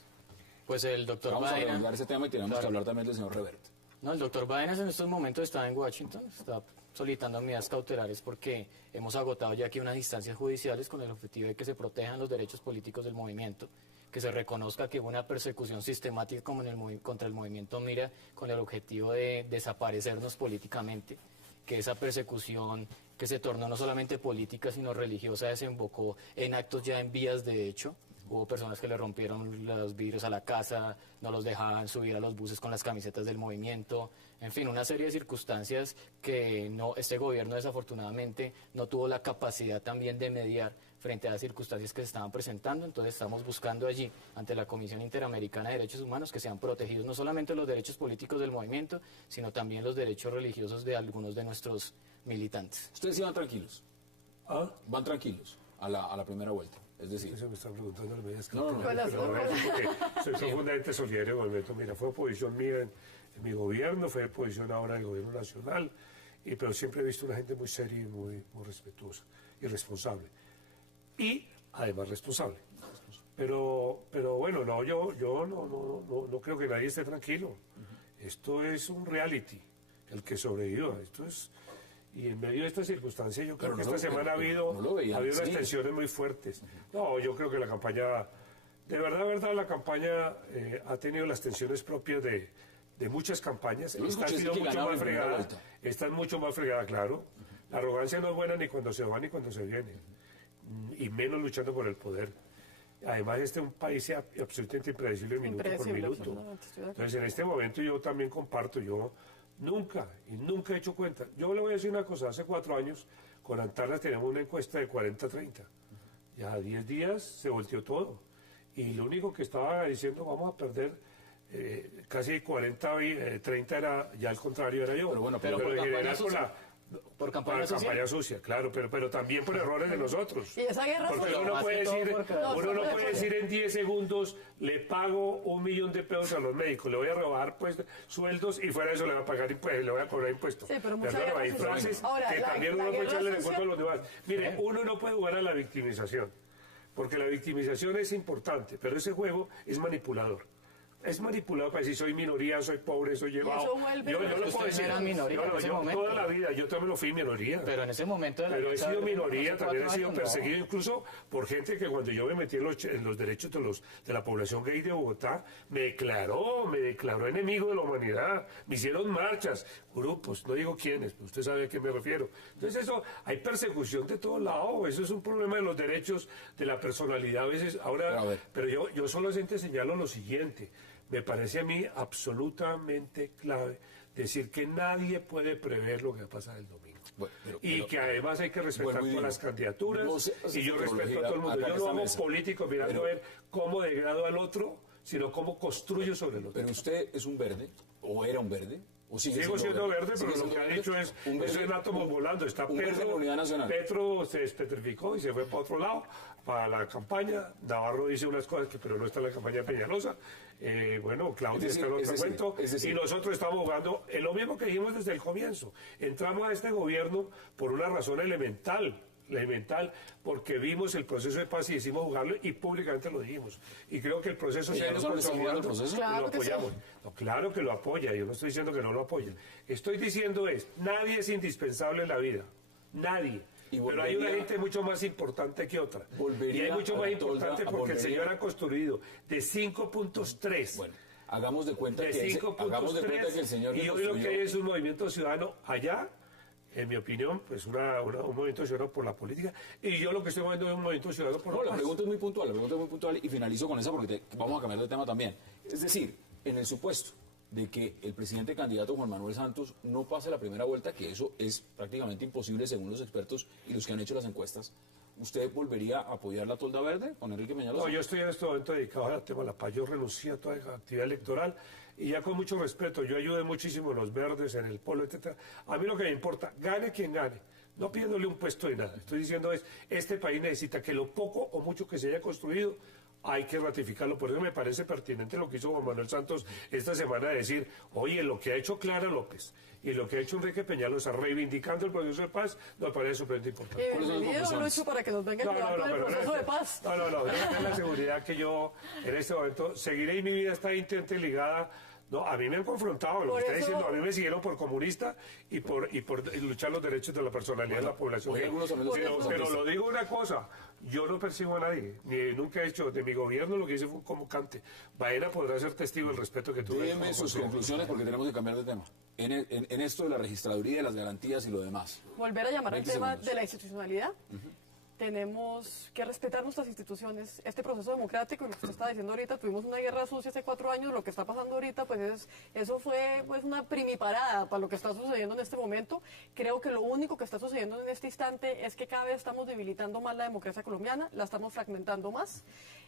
Pues el doctor Vamos a Baena... redondear ese tema y tenemos que Claro. hablar también del señor Reverte. No, el doctor Baenas en estos momentos está en Washington, está solicitando medidas cautelares porque hemos agotado ya aquí unas instancias judiciales con el objetivo de que se protejan los derechos políticos del movimiento, que se reconozca que hubo una persecución sistemática como contra el movimiento Mira con el objetivo de desaparecernos políticamente, que esa persecución que se tornó no solamente política sino religiosa desembocó en actos ya en vías de hecho. Hubo personas que le rompieron los vidrios a la casa, no los dejaban subir a los buses con las camisetas del movimiento, en fin, una serie de circunstancias que este gobierno desafortunadamente no tuvo la capacidad también de mediar frente a las circunstancias que se estaban presentando. Entonces estamos buscando allí, ante la Comisión Interamericana de Derechos Humanos, que sean protegidos no solamente los derechos políticos del movimiento, sino también los derechos religiosos de algunos de nuestros militantes. Ustedes iban tranquilos, ¿Ah? van tranquilos a la primera vuelta. Es decir, Eso me está preguntando, no me digas que No, no, no. pero lo voy a decir porque soy profundamente solidario con el movimiento. Mira, fue oposición mía en mi gobierno, fue oposición ahora del gobierno nacional, pero siempre he visto una gente muy seria y muy respetuosa y responsable. Y además responsable. Pero bueno, no, yo no creo que nadie esté tranquilo. Esto es un reality, el que sobreviva. Esto es... Y en medio de esta circunstancia yo creo Pero que no esta lo- semana ha habido veían unas así. tensiones muy fuertes. No, yo creo que la campaña, de verdad, la campaña ha tenido las tensiones propias de muchas campañas. Yo Esta ha escuché sido decir que mucho ganaron más en primera fregada. vuelta. Esta es mucho más fregada, claro. La arrogancia no es buena ni cuando se va ni cuando se viene. Y menos luchando por el poder. Además, este es un país absolutamente impredecible minuto por Impredecible, minuto. absolutamente, estoy de acuerdo. Entonces, en este momento yo también comparto, yo nunca he hecho cuenta. Yo le voy a decir una cosa, hace 4 años con Antanas teníamos una encuesta de 40-30. Ya a 10 días se volteó todo. Y lo único que estaba diciendo, vamos a perder casi 40-30 era, ya al contrario era yo. Pero bueno, pero por en campaña general sucia. Por campaña por sucia. campaña sucia, claro, pero también por errores de nosotros. Y esa guerra Porque sucia- uno Más puede que todo decir, porque- uno no puede decir en 10 segundos, le pago $1.000.000 a los médicos, le voy a robar pues sueldos y fuera de eso le voy a pagar impuestos, le voy a cobrar impuestos. Sí, pero mucha Perdón, guerra hay sucia. frases Ahora, que la- también la uno puede guerra echarle de sucia- culpa a los demás. Mire, uno no puede jugar a la victimización, porque la victimización es importante, pero ese juego es manipulador. Es manipulado para decir soy minoría, soy pobre, soy llevado. eso vuelve- Yo no Pero lo usted puedo no decir. era minoría en ese yo momento. toda la vida, yo también lo fui minoría. Pero en ese momento de la Pero he lucha sido de- minoría, hace también he 4 sido años, no. perseguido incluso por gente que cuando yo me metí en los derechos de la población gay de Bogotá, me declaró enemigo de la humanidad, me hicieron marchas, grupos, no digo quiénes, pero usted sabe a qué me refiero. Entonces eso, hay persecución de todos lados, eso es un problema de los derechos, de la personalidad a veces. Ahora, A ver. pero yo solamente señalo lo siguiente, me parece a mí absolutamente clave decir que nadie puede prever lo que va a pasar el domingo. Bueno, y que además hay que respetar vuelvo y todas digo, las candidaturas no sé, y yo respeto a futurología todo el mundo. acá en Yo no esta hago mesa. políticos mirando Pero- a ver cómo degrado al otro, sino cómo construyo sobre el otro. pero usted es un verde, o era un verde, o sigue Sigo siendo verde, ¿Sigue pero lo siendo que ha verde? dicho es, Un verde- eso es átomos un- volando. Está un verde en la Petro, Unidad Nacional. Petro se despetrificó y se fue para otro lado, para la campaña. Navarro dice unas cosas que pero no está en la campaña de Peñalosa. Bueno, Claudia Es decir, está en otro es decir, cuento. es decir- Y nosotros estamos jugando en lo mismo que dijimos desde el comienzo. Entramos a este gobierno por una razón elemental, porque vimos el proceso de paz y decidimos jugarlo y públicamente lo dijimos. Y creo que el proceso ¿Y se ha no solo está jugando el proceso? y lo Claro que sí. apoyamos. No, claro que lo apoya, yo no estoy diciendo que no lo apoya. Estoy diciendo nadie es indispensable en la vida, nadie. Y Pero hay una volvería- gente mucho más importante que otra. volvería Y hay mucho a más la tolda, importante porque el volvería- señor ha construido de 5.3. Bueno, hagamos de cuenta de que ese- 5.3 hagamos de cuenta que el señor y que hoy lo construyó- que hay es un movimiento ciudadano allá, en mi opinión, pues un movimiento ciudadano por la política, y yo lo que estoy viendo es un movimiento ciudadano por No, la la paz. pregunta es muy puntual, y finalizo con esa porque vamos a cambiar de tema también. Es decir, en el supuesto de que el presidente candidato Juan Manuel Santos no pase la primera vuelta, que eso es prácticamente imposible según los expertos y los que han hecho las encuestas, ¿usted volvería a apoyar la tolda verde con Enrique Peñalosa? No, yo estoy en este momento dedicado al tema de la paz. Yo renuncié a toda actividad electoral y ya con mucho respeto, yo ayudé muchísimo a los verdes en el polo, etcétera. A mí lo que me importa, gane quien gane, no pidiéndole un puesto de nada. Estoy diciendo este país necesita que lo poco o mucho que se haya construido hay que ratificarlo. Por eso me parece pertinente lo que hizo Juan Manuel Santos esta semana de decir, oye, lo que ha hecho Clara López y lo que ha hecho Enrique Peñalosa reivindicando el proceso de paz, nos parece súper importante. ¿Cuáles son las Bienvenido, conclusiones? Lucho, para que nos venga a ayudar con el pero proceso de no, paz. No, yo tengo la seguridad que yo en este momento seguiré y mi vida está íntimamente ligada. No, a mí me han confrontado, lo Por que está eso- diciendo, a mí me siguieron por comunista y por luchar los derechos de la personalidad de la población. hoy algunos también los Pero, tenemos pero antes. lo digo una cosa, yo no persigo a nadie, ni nunca he hecho de mi gobierno, lo que hice fue un convocante. Baena podrá ser testigo del respeto que tuve. Dime sus conclusiones porque tenemos que cambiar de tema. En esto de la registraduría, de las garantías y lo demás. Volver a llamar al 20 tema segundos. de la institucionalidad. Tenemos que respetar nuestras instituciones, este proceso democrático, lo que usted estaba diciendo ahorita, tuvimos una guerra sucia hace 4 años, lo que está pasando ahorita, pues eso fue pues una primiparada para lo que está sucediendo en este momento. Creo que lo único que está sucediendo en este instante es que cada vez estamos debilitando más la democracia colombiana, la estamos fragmentando más,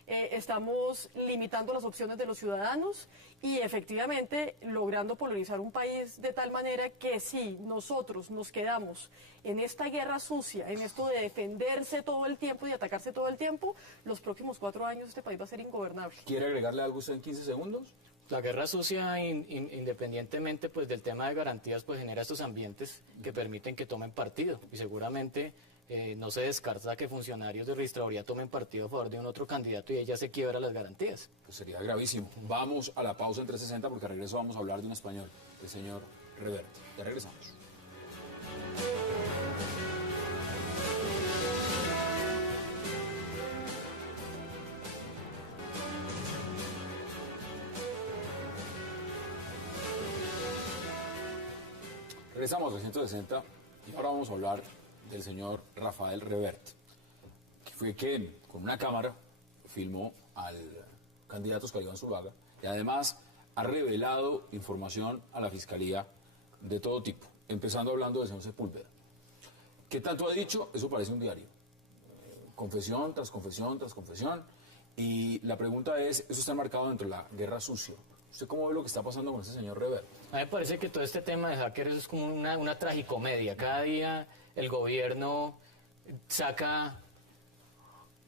estamos limitando las opciones de los ciudadanos y efectivamente logrando polarizar un país de tal manera que si nosotros nos quedamos en esta guerra sucia, en esto de defenderse irse todo el tiempo y atacarse todo el tiempo, los próximos 4 años este país va a ser ingobernable. ¿Quiere agregarle algo usted en 15 segundos? La guerra sucia, independientemente pues del tema de garantías, pues genera estos ambientes que permiten que tomen partido. Y seguramente no se descarta que funcionarios de registraduría tomen partido a favor de un otro candidato y ella se quiebra las garantías. Pues sería gravísimo. Vamos a la pausa en 360 porque al regreso vamos a hablar de un español, el señor Reverte. Ya regresamos. Regresamos a 160 y ahora vamos a hablar del señor Rafael Reverte, que fue quien con una cámara filmó al candidato Oscar Iván Zuluaga y además ha revelado información a la Fiscalía de todo tipo, empezando hablando del señor Sepúlveda. ¿Qué tanto ha dicho? Eso parece un diario. Confesión tras confesión tras confesión. Y la pregunta es, eso está marcado dentro de la guerra sucia. ¿Usted cómo ve lo que está pasando con ese señor Reverte? A mí me parece que todo este tema de hackers es como una tragicomedia. Cada día el gobierno saca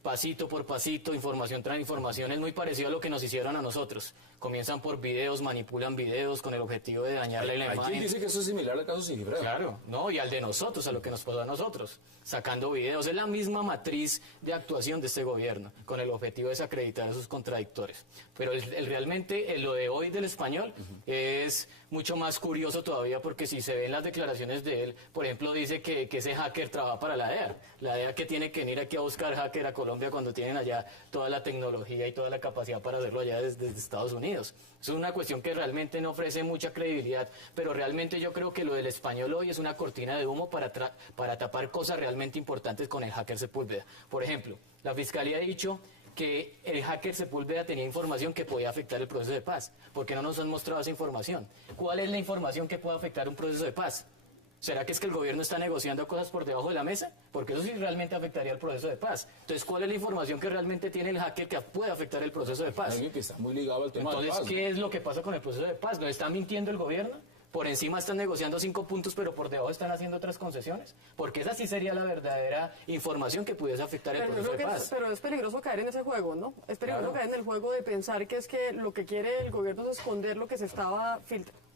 pasito por pasito, información tras información. Es muy parecido a lo que nos hicieron a nosotros. Comienzan por videos, manipulan videos con el objetivo de dañarle la imagen. Hay quien dice que eso es similar al caso Sigifredo. Claro, no, y al de nosotros, a lo que nos pasó a nosotros, sacando videos. Es la misma matriz de actuación de este gobierno, con el objetivo de desacreditar a sus contradictores. Pero realmente lo de hoy del español es mucho más curioso todavía, porque si se ven las declaraciones de él, por ejemplo, dice que ese hacker trabaja para la DEA. La DEA que tiene que venir aquí a buscar hacker a Colombia cuando tienen allá toda la tecnología y toda la capacidad para hacerlo allá desde Estados Unidos. Eso es una cuestión que realmente no ofrece mucha credibilidad, pero realmente yo creo que lo del español hoy es una cortina de humo para tapar cosas realmente importantes con el hacker Sepúlveda. Por ejemplo, la Fiscalía ha dicho que el hacker Sepúlveda tenía información que podía afectar el proceso de paz. ¿Por qué no nos han mostrado esa información? ¿Cuál es la información que puede afectar un proceso de paz? ¿Será que es que el gobierno está negociando cosas por debajo de la mesa? Porque eso sí realmente afectaría el proceso de paz. Entonces, ¿cuál es la información que realmente tiene el hacker que puede afectar el proceso de paz? Alguien que está muy ligado al tema Entonces, de paz. ¿qué es lo que pasa con el proceso de paz? ¿Nos está mintiendo el gobierno? ¿Por encima están negociando 5 puntos, pero por debajo están haciendo otras concesiones? Porque esa sí sería la verdadera información que pudiese afectar el proceso de paz. Pero es peligroso caer en ese juego, ¿no? Es peligroso caer en el juego de pensar que es que lo que quiere el gobierno es esconder lo que se estaba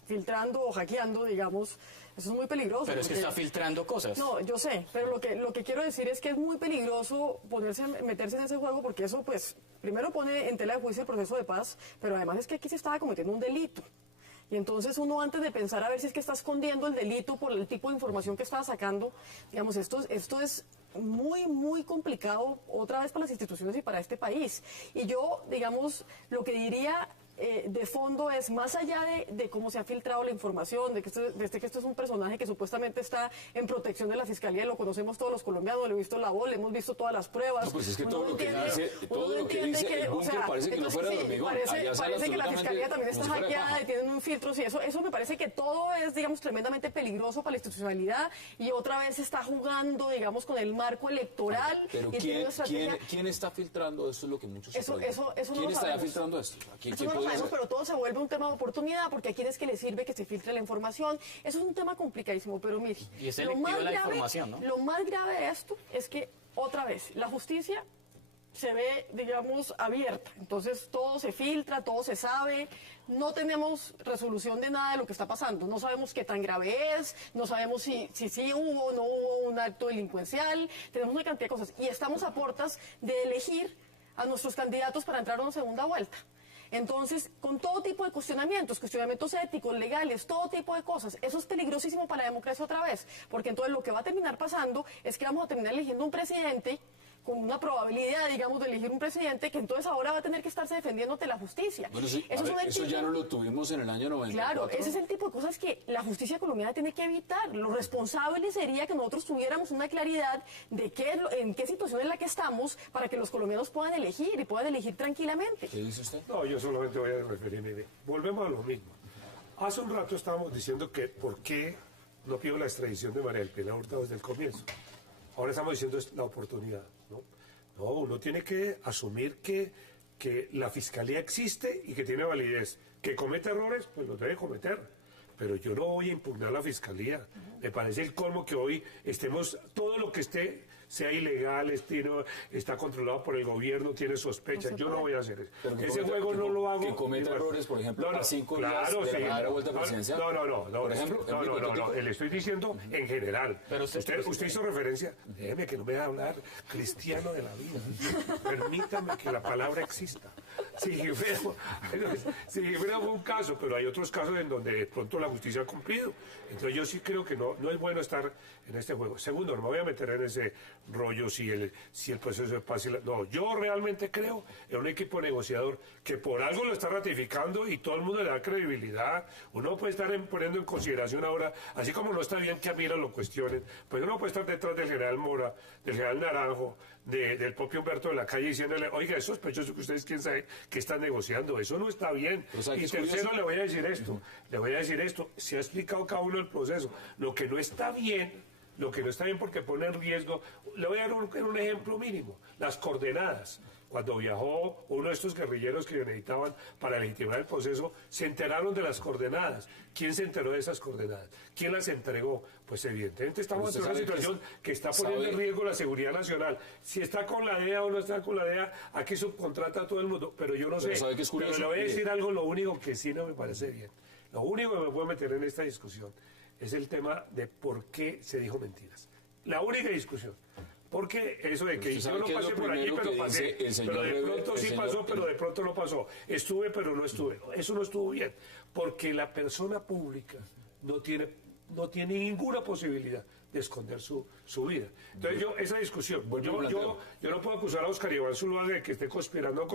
filtrando o hackeando, digamos. Eso es muy peligroso. Pero es que está filtrando cosas. No, yo sé, pero lo que quiero decir es que es muy peligroso meterse en ese juego, porque eso, pues, primero pone en tela de juicio el proceso de paz, pero además es que aquí se estaba cometiendo un delito. Y entonces uno, antes de pensar a ver si es que está escondiendo el delito por el tipo de información que estaba sacando, digamos, esto es muy, muy complicado otra vez para las instituciones y para este país. Y yo, digamos, lo que diría de fondo es, más allá de cómo se ha filtrado la información, de que esto es un personaje que supuestamente está en protección de la Fiscalía, lo conocemos todos los colombianos, le hemos visto la voz, le hemos visto todas las pruebas. No, pues es que Uno todo lo que dice, todo lo que dice el búnker parece que no fuera de hormigón. Parece que la Fiscalía también está como si fuera hackeada y tienen un filtro. Sí, eso me parece que todo es, digamos, tremendamente peligroso para la institucionalidad, y otra vez se está jugando, digamos, con el marco electoral. Pero y tiene una estrategia. ¿quién está filtrando? Eso es lo que muchos se Eso preguntan. no ¿Quién lo está sabemos. filtrando esto? Eso no lo sabemos, pero todo se vuelve un tema de oportunidad, porque a quién es que le sirve que se filtre la información. Eso es un tema complicadísimo, pero mire, Y es selectiva la información, ¿no? lo más grave de esto es que, otra vez, la justicia se ve, digamos, abierta. Entonces todo se filtra, todo se sabe. No tenemos resolución de nada de lo que está pasando. No sabemos qué tan grave es, no sabemos si sí hubo o no hubo un acto delincuencial. Tenemos una cantidad de cosas. Y estamos a puertas de elegir a nuestros candidatos para entrar a una segunda vuelta. Entonces, con todo tipo de cuestionamientos éticos, legales, todo tipo de cosas, eso es peligrosísimo para la democracia otra vez, porque entonces lo que va a terminar pasando es que vamos a terminar eligiendo un presidente con una probabilidad, digamos, de elegir un presidente que entonces ahora va a tener que estarse defendiendo ante la justicia. Bueno, sí, eso ya no lo tuvimos en el año 94. Claro, ese es el tipo de cosas que la justicia colombiana tiene que evitar. Lo responsable sería que nosotros tuviéramos una claridad de en qué situación es la que estamos, para que los colombianos puedan elegir y puedan elegir tranquilamente. ¿Qué dice usted? No, yo solamente voy a referirme. Volvemos a lo mismo. Hace un rato estábamos diciendo que por qué no pido la extradición de María del Pilar Hurtado desde el comienzo. Ahora estamos diciendo es la oportunidad, ¿no? No, uno tiene que asumir que la fiscalía existe y que tiene validez. Que comete errores, pues los debe cometer. Pero yo no voy a impugnar la fiscalía. Me parece el colmo que hoy estemos, todo lo que esté sea ilegal, está controlado por el gobierno, tiene sospechas. Yo no voy a hacer eso. Pero que Ese cometa- juego no lo hago. Que cometa errores, por ejemplo, a 5 días de la primera vuelta presidencial. No. Por ejemplo, No, le estoy diciendo en general. Pero usted hizo referencia, déjeme que no me va a hablar cristiano de la vida. Permítame que la palabra exista. Si fuera un caso, pero hay otros casos en donde de pronto la justicia ha cumplido. Entonces yo sí creo que no es bueno estar en este juego. Segundo, no me voy a meter en ese rollo si el proceso es fácil. No, yo realmente creo en un equipo negociador que por algo lo está ratificando y todo el mundo le da credibilidad. Uno puede estar poniendo en consideración ahora, así como no está bien que a Mira lo cuestionen, pues uno puede estar detrás del general Mora, del general Naranjo, del propio Humberto de la Calle diciéndole, oiga, es sospechoso que ustedes quién sabe que están negociando, eso no está bien. O sea, que y es tercero, curioso. le voy a decir esto, se ha explicado cada uno el proceso. Lo que no está bien porque pone en riesgo, le voy a dar un ejemplo mínimo, las coordenadas. Cuando viajó uno de estos guerrilleros que necesitaban para legitimar el proceso, se enteraron de las coordenadas. ¿Quién se enteró de esas coordenadas? ¿Quién las entregó? Pues evidentemente estamos Usted ante una sabe que situación que está poniendo en riesgo la seguridad nacional. Si está con la DEA o no está con la DEA, aquí subcontrata a todo el mundo, pero yo no Pero sé. sabe que es curioso, Pero le voy a mire. decir algo, lo único que sí no me parece bien. Lo único que me puedo meter en esta discusión es el tema de por qué se dijo mentiras. La única discusión. Porque eso de que usted yo sabe no que es pasé lo por allí, primero pero que pasé. dice el señor Pero de Weber, pronto el sí señor- pasó, pero de pronto no pasó. Estuve, pero no estuve. Eso no estuvo bien. Porque la persona pública no tiene ninguna posibilidad de esconder su vida. Entonces esa discusión, Vuelvo al planteo. yo no puedo acusar a Oscar Iván Zuluaga de que esté conspirando,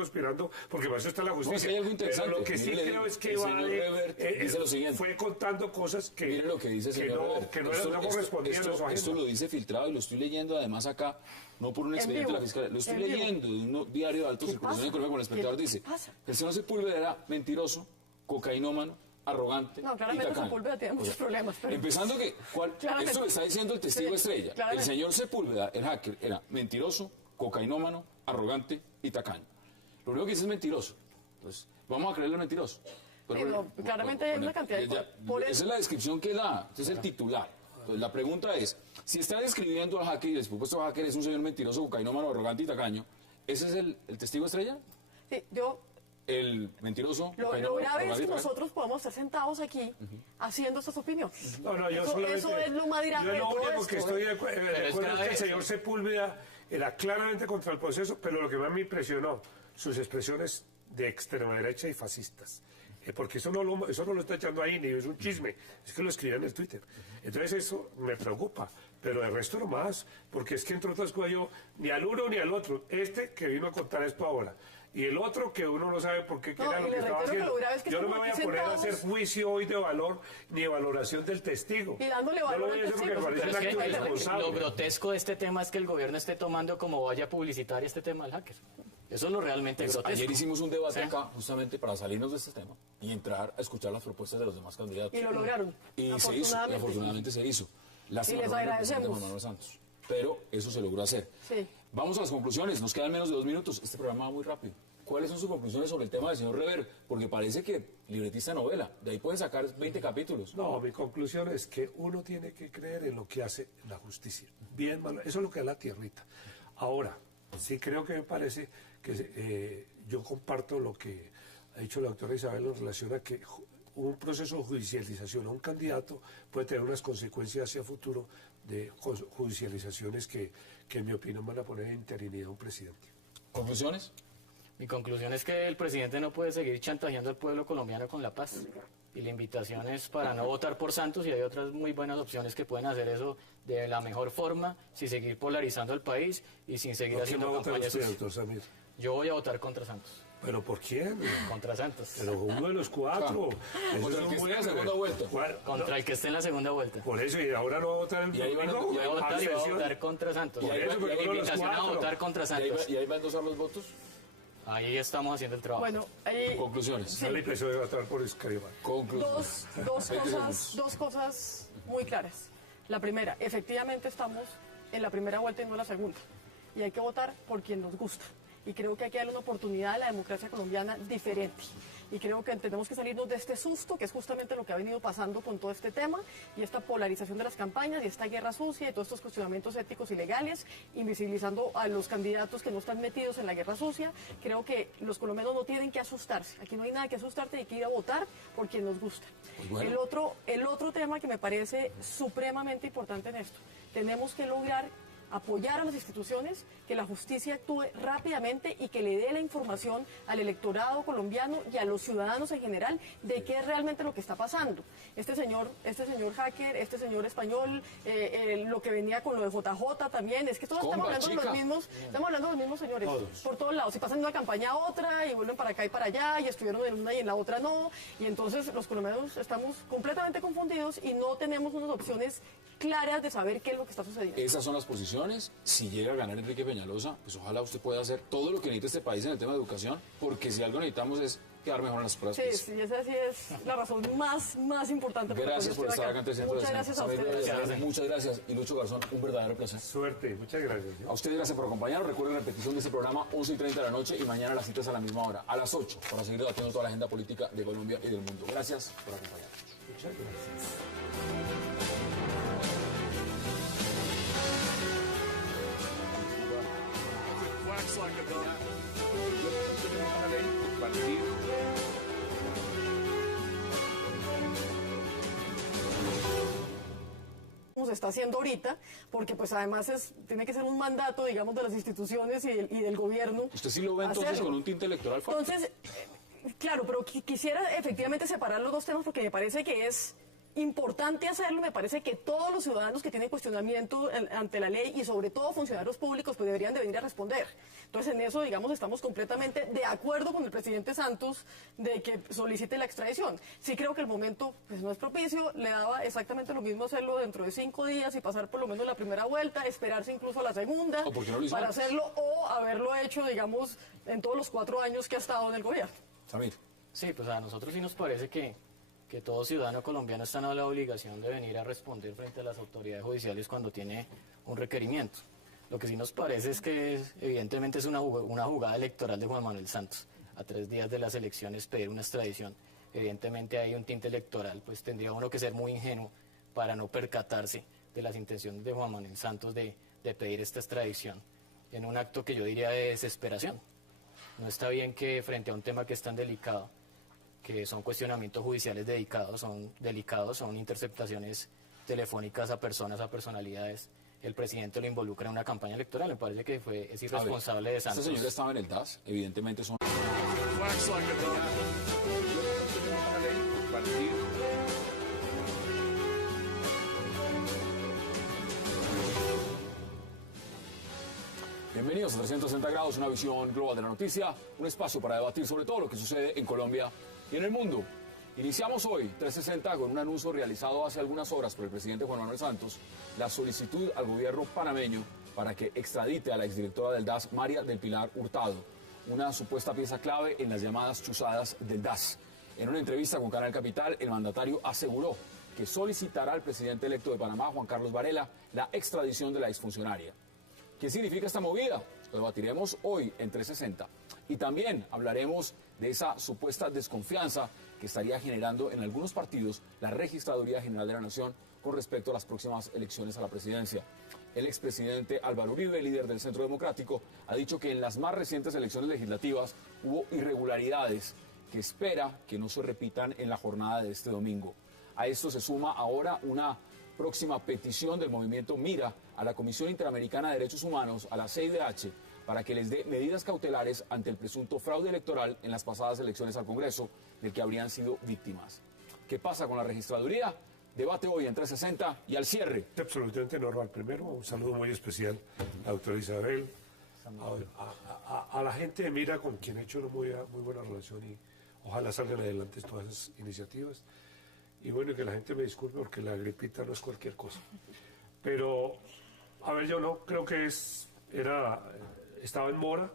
porque para eso está la es justicia. que hay algo interesante. Pero lo que sí Mire, creo es que el señor Vale Weber dice lo siguiente. fue contando cosas que, Mire lo que dice el señor Weber. que no correspondían a su agenda. Esto lo dice filtrado y lo estoy leyendo además acá, no por un expediente de la vivo, Fiscalía, lo estoy en vivo. leyendo de un diario de alto ¿Qué circulación pasa? económica con el espectador. ¿Qué Dice, pasa? el señor Sepúlveda era mentiroso, cocainómano, arrogante No, y claramente tacaño. Sepúlveda tiene muchos problemas. Pero... Empezando que, Claramente. esto lo está diciendo el testigo Sí, estrella. El claramente. señor Sepúlveda, el hacker, era mentiroso, cocainómano, arrogante y tacaño. Lo único que dice es mentiroso. Entonces, vamos a creerle mentiroso. Sí, no, claramente hay una cantidad de cosas. Por esa eso- es la descripción que da, ese es el titular. Entonces, la pregunta es, si está describiendo al hacker y el supuesto hacker es un señor mentiroso, cocainómano, arrogante y tacaño, ¿ese es el testigo estrella? Sí, yo El mentiroso, Lo cocainómano, grave es arrogante que y tacaño. nosotros podamos estar sentados aquí haciendo estas opiniones. No, yo eso, solamente... eso es lo más grave Yo de lo todo único esto. que estoy de Pero es acuerdo es que el grave. señor Sepúlveda era claramente contra el proceso, pero lo que más me impresionó, sus expresiones de extrema derecha y fascistas. Porque eso no lo está echando ahí, ni es un chisme, es que lo escribió en el Twitter. Entonces eso me preocupa, pero el resto no más, porque es que entre otras cosas yo, ni al uno ni al otro, que vino a contar esto ahora, y el otro que uno no sabe por qué No, era y lo que le estaba reitero que haciendo. lo grave es que Yo no me estamos voy a aquí poner a hacer sentados. juicio hoy de valor ni de valoración del testigo. Y dándole No lo valor voy a al hacer porque me testigo. parece Pero un es acto que irresponsable. lo grotesco de este tema es que el gobierno esté tomando como valla publicitaria este tema del hacker. Eso es lo realmente Pues, grotesco. ayer hicimos un debate Sí. acá justamente para salirnos de este tema y entrar a escuchar las propuestas de los demás candidatos. Y lo lograron. Y se hizo, y afortunadamente se hizo. Lástima Y les no haberlo agradecemos. presentado Juan Manuel Santos. Pero eso se logró hacer. Sí. Vamos a las conclusiones, nos quedan menos de 2 minutos. Este programa va muy rápido. ¿Cuáles son sus conclusiones sobre el tema del señor Rever? Porque parece que libretista de novela, de ahí pueden sacar 20 capítulos. No, mi conclusión es que uno tiene que creer en lo que hace la justicia. Bien, malo, eso es lo que es la tierrita. Ahora, sí creo que me parece que yo comparto lo que ha dicho la doctora Isabel en relación a que un proceso de judicialización a un candidato puede tener unas consecuencias hacia futuro de judicializaciones que en mi opinión van a poner en interinidad a un presidente. ¿Conclusiones? Mi conclusión es que el presidente no puede seguir chantajeando al pueblo colombiano con la paz. Y la invitación es para no votar por Santos, y hay otras muy buenas opciones que pueden hacer eso de la mejor forma, sin seguir polarizando el país y sin seguir ¿Por quién va haciendo a votar campañas usted, sucias. doctor Samir? Yo voy a votar contra Santos. ¿Pero por quién? Contra Santos. Pero uno de los cuatro. Eso Contra es el que un esté en la buen- segunda vuelta. ¿Cuál? Contra el que esté en la segunda vuelta. Por eso, y ahora no va a votar el Y ahí van a- domingo. y Voy a votar y voy a Abstención. votar contra Santos. Por eso, pero La uno de los invitación a cuatro. votar contra Santos. ¿Y ahí va a endosar los votos? Ahí estamos haciendo el trabajo. Bueno, hay Conclusiones. Dale empezó a votar por Escribano. Conclusiones. dos cosas muy claras. La primera, efectivamente estamos en la primera vuelta y no en la segunda. Y hay que votar por quien nos gusta. Y creo que hay que darle una oportunidad a la democracia colombiana diferente. y creo que tenemos que salirnos de este susto, que es justamente lo que ha venido pasando con todo este tema, y esta polarización de las campañas, y esta guerra sucia, y todos estos cuestionamientos éticos y legales, invisibilizando a los candidatos que no están metidos en la guerra sucia. Creo que los colombianos no tienen que asustarse. Aquí no hay nada que asustarte, hay que ir a votar por quien nos gusta. Pues bueno. El otro tema que me parece supremamente importante en esto, tenemos que lograr apoyar a las instituciones, que la justicia actúe rápidamente y que le dé la información al electorado colombiano y a los ciudadanos en general de qué es realmente lo que está pasando. Este señor hacker, este señor español, lo que venía con lo de JJ también, es que todos estamos hablando de los mismos señores, Todos. por todos lados, y pasan de una campaña a otra y vuelven para acá y para allá, y estuvieron en una y en la otra no, y entonces los colombianos estamos completamente confundidos y no tenemos unas opciones claras de saber qué es lo que está sucediendo. Esas son las posiciones. Si llega a ganar Enrique Peñalosa, pues ojalá usted pueda hacer todo lo que necesita este país en el tema de educación, porque si algo necesitamos es quedar mejor en las pruebas. Sí, esa sí es la razón más importante. Gracias por estar acá en Centro. Muchas gracias a ustedes. Muchas gracias. Y Lucho Garzón, un verdadero placer. Suerte, muchas gracias. A ustedes gracias por acompañarnos. Recuerden la repetición de este programa 11:30 de la noche y mañana las citas a la misma hora, a las 8, para seguir debatiendo toda la agenda política de Colombia y del mundo. Gracias por acompañarnos. Muchas gracias. Wax like a dog. Como se está haciendo ahorita, porque pues además tiene que ser un mandato, digamos, de las instituciones y del gobierno. Usted sí lo ve entonces hacerlo. con un tinte electoral fuerte. Entonces, claro, pero quisiera efectivamente separar los dos temas porque me parece que es importante hacerlo. Me parece que todos los ciudadanos que tienen cuestionamiento ante la ley y sobre todo funcionarios públicos pues deberían de venir a responder. Entonces en eso, digamos, estamos completamente de acuerdo con el presidente Santos de que solicite la extradición. Sí creo que el momento pues no es propicio, le daba exactamente lo mismo hacerlo dentro de 5 días y pasar por lo menos la primera vuelta, esperarse incluso a la segunda ¿O por qué no lo hizo para antes? hacerlo, o haberlo hecho, digamos, en todos los 4 años que ha estado en el gobierno. Samir. Sí, pues a nosotros sí nos parece que todo ciudadano colombiano está en la obligación de venir a responder frente a las autoridades judiciales cuando tiene un requerimiento. Lo que sí nos parece es que evidentemente es una jugada electoral de Juan Manuel Santos. A 3 días de las elecciones pedir una extradición, evidentemente hay un tinte electoral, pues tendría uno que ser muy ingenuo para no percatarse de las intenciones de Juan Manuel Santos de pedir esta extradición en un acto que yo diría de desesperación. No está bien que frente a un tema que es tan delicado, que son cuestionamientos judiciales delicados, son interceptaciones telefónicas a personas, a personalidades, el presidente lo involucra en una campaña electoral. Me parece que es irresponsable de Santos. Este señor estaba en el DAS, evidentemente son... Wax like a dog. Bienvenidos a 360 grados, una visión global de la noticia, un espacio para debatir sobre todo lo que sucede en Colombia y en el mundo. Iniciamos hoy 360 con un anuncio realizado hace algunas horas por el presidente Juan Manuel Santos, la solicitud al gobierno panameño para que extradite a la exdirectora del DAS, María del Pilar Hurtado, una supuesta pieza clave en las llamadas chuzadas del DAS. En una entrevista con Canal Capital, el mandatario aseguró que solicitará al presidente electo de Panamá, Juan Carlos Varela, la extradición de la exfuncionaria. ¿Qué significa esta movida? Lo debatiremos hoy en 360. Y también hablaremos de esa supuesta desconfianza que estaría generando en algunos partidos la Registraduría General de la Nación con respecto a las próximas elecciones a la presidencia. El expresidente Álvaro Uribe, líder del Centro Democrático, ha dicho que en las más recientes elecciones legislativas hubo irregularidades que espera que no se repitan en la jornada de este domingo. A esto se suma ahora una próxima petición del movimiento Mira a la Comisión Interamericana de Derechos Humanos, a la CIDH, para que les dé medidas cautelares ante el presunto fraude electoral en las pasadas elecciones al Congreso del que habrían sido víctimas. ¿Qué pasa con la registraduría? Debate hoy en 360 y al cierre. Es absolutamente normal. Primero, un saludo muy especial a la doctora Isabel, a la gente de Mira, con quien he hecho una muy buena relación y ojalá salgan adelante todas esas iniciativas. Y bueno, que la gente me disculpe porque la gripita no es cualquier cosa. Pero, a ver, yo no creo que estaba en mora.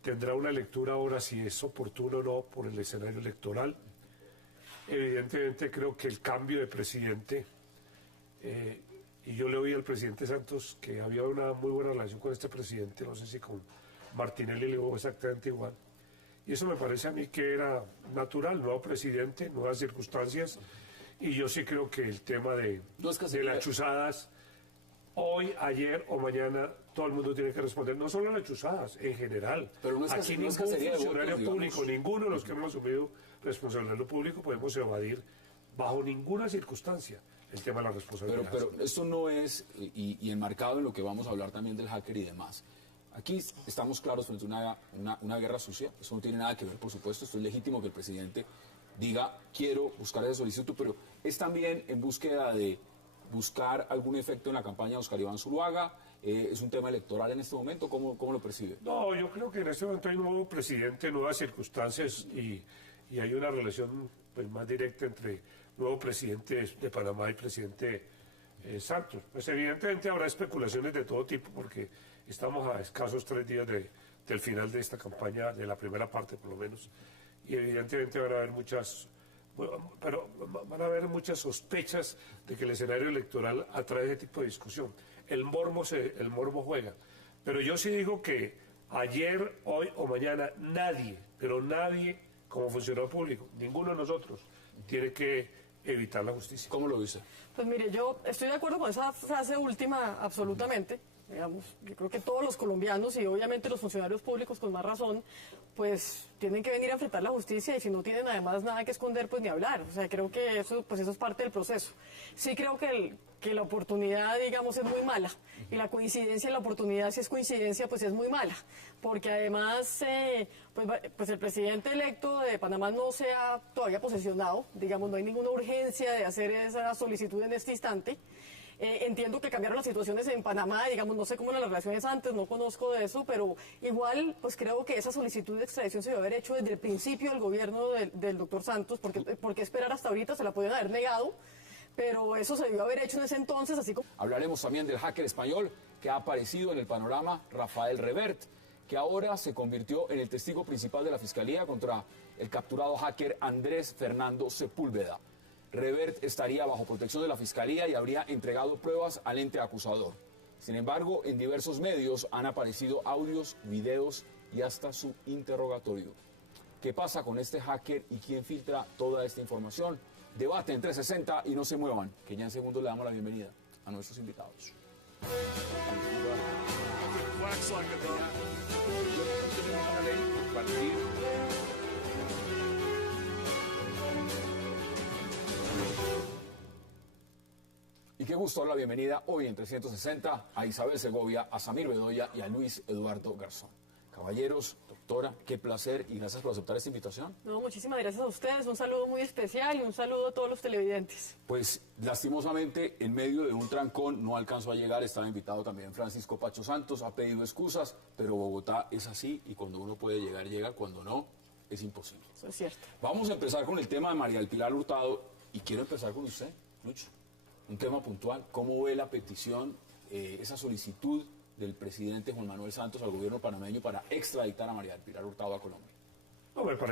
Tendrá una lectura ahora si es oportuno o no por el escenario electoral. Evidentemente creo que el cambio de presidente, y yo le oí al presidente Santos que había una muy buena relación con este presidente, no sé si con Martinelli le digo exactamente igual, Y eso me parece a mí que era natural, nuevo presidente, nuevas circunstancias. Y yo sí creo que el tema de las chuzadas, hoy, ayer o mañana, todo el mundo tiene que responder, no solo a las chuzadas, en general. Pero no es aquí no ningún es cacería de funcionario votos, público, digamos. ninguno de los que hemos asumido responsabilidad en lo público podemos evadir bajo ninguna circunstancia el tema de la responsabilidad. Pero esto no es, y enmarcado en lo que vamos a hablar también del hacker y demás, aquí estamos claros frente a una guerra sucia. Eso no tiene nada que ver, por supuesto. Esto es legítimo que el presidente diga, quiero buscar ese solicitud, pero es también en búsqueda de buscar algún efecto en la campaña de Oscar Iván Zuluaga. ¿Es un tema electoral en este momento? ¿Cómo lo percibe? No, yo creo que en este momento hay un nuevo presidente, nuevas circunstancias y hay una relación pues, más directa entre nuevo presidente de Panamá y presidente Santos. Pues evidentemente habrá especulaciones de todo tipo porque estamos a escasos 3 días del final de esta campaña, de la primera parte por lo menos, y evidentemente van a haber muchas sospechas de que el escenario electoral atrae ese tipo de discusión. El morbo juega. Pero yo sí digo que ayer, hoy o mañana nadie, pero nadie como funcionario público, ninguno de nosotros tiene que evitar la justicia. ¿Cómo lo dice? Pues mire, yo estoy de acuerdo con esa frase última absolutamente. Digamos, yo creo que todos los colombianos y obviamente los funcionarios públicos con más razón, pues tienen que venir a enfrentar la justicia y si no tienen además nada que esconder, pues ni hablar. O sea, creo que eso es parte del proceso. Sí creo que la oportunidad, digamos, es muy mala y la coincidencia en la oportunidad, si es coincidencia, pues es muy mala. Porque además, pues el presidente electo de Panamá no se ha todavía posesionado, digamos, no hay ninguna urgencia de hacer esa solicitud en este instante. Entiendo que cambiaron las situaciones en Panamá, digamos, no sé cómo eran las relaciones antes, no conozco de eso, pero igual, pues creo que esa solicitud de extradición se debe haber hecho desde el principio del gobierno del doctor Santos, porque esperar hasta ahorita, se la podían haber negado, pero eso se debió haber hecho en ese entonces, así como... Hablaremos también del hacker español que ha aparecido en el panorama, Rafael Revert, que ahora se convirtió en el testigo principal de la Fiscalía contra el capturado hacker Andrés Fernando Sepúlveda. Revert estaría bajo protección de la Fiscalía y habría entregado pruebas al ente acusador. Sin embargo, en diversos medios han aparecido audios, videos y hasta su interrogatorio. ¿Qué pasa con este hacker y quién filtra toda esta información? Debate en 360 y no se muevan, que ya en segundos le damos la bienvenida a nuestros invitados. Wax like a dog. Y qué gusto dar la bienvenida hoy en 360 a Isabel Segovia, a Samir Bedoya y a Luis Eduardo Garzón. Caballeros, doctora, qué placer y gracias por aceptar esta invitación. No, muchísimas gracias a ustedes, un saludo muy especial y un saludo a todos los televidentes. Pues lastimosamente en medio de un trancón no alcanzó a llegar, estaba invitado también Francisco Pacho Santos, ha pedido excusas, pero Bogotá es así y cuando uno puede llegar, llega, cuando no, es imposible. Eso es cierto. Vamos a empezar con el tema de María del Pilar Hurtado y quiero empezar con usted, Lucho. Un tema puntual, ¿cómo ve la petición, esa solicitud del presidente Juan Manuel Santos al gobierno panameño para extraditar a María del Pilar Hurtado a Colombia? No, me parece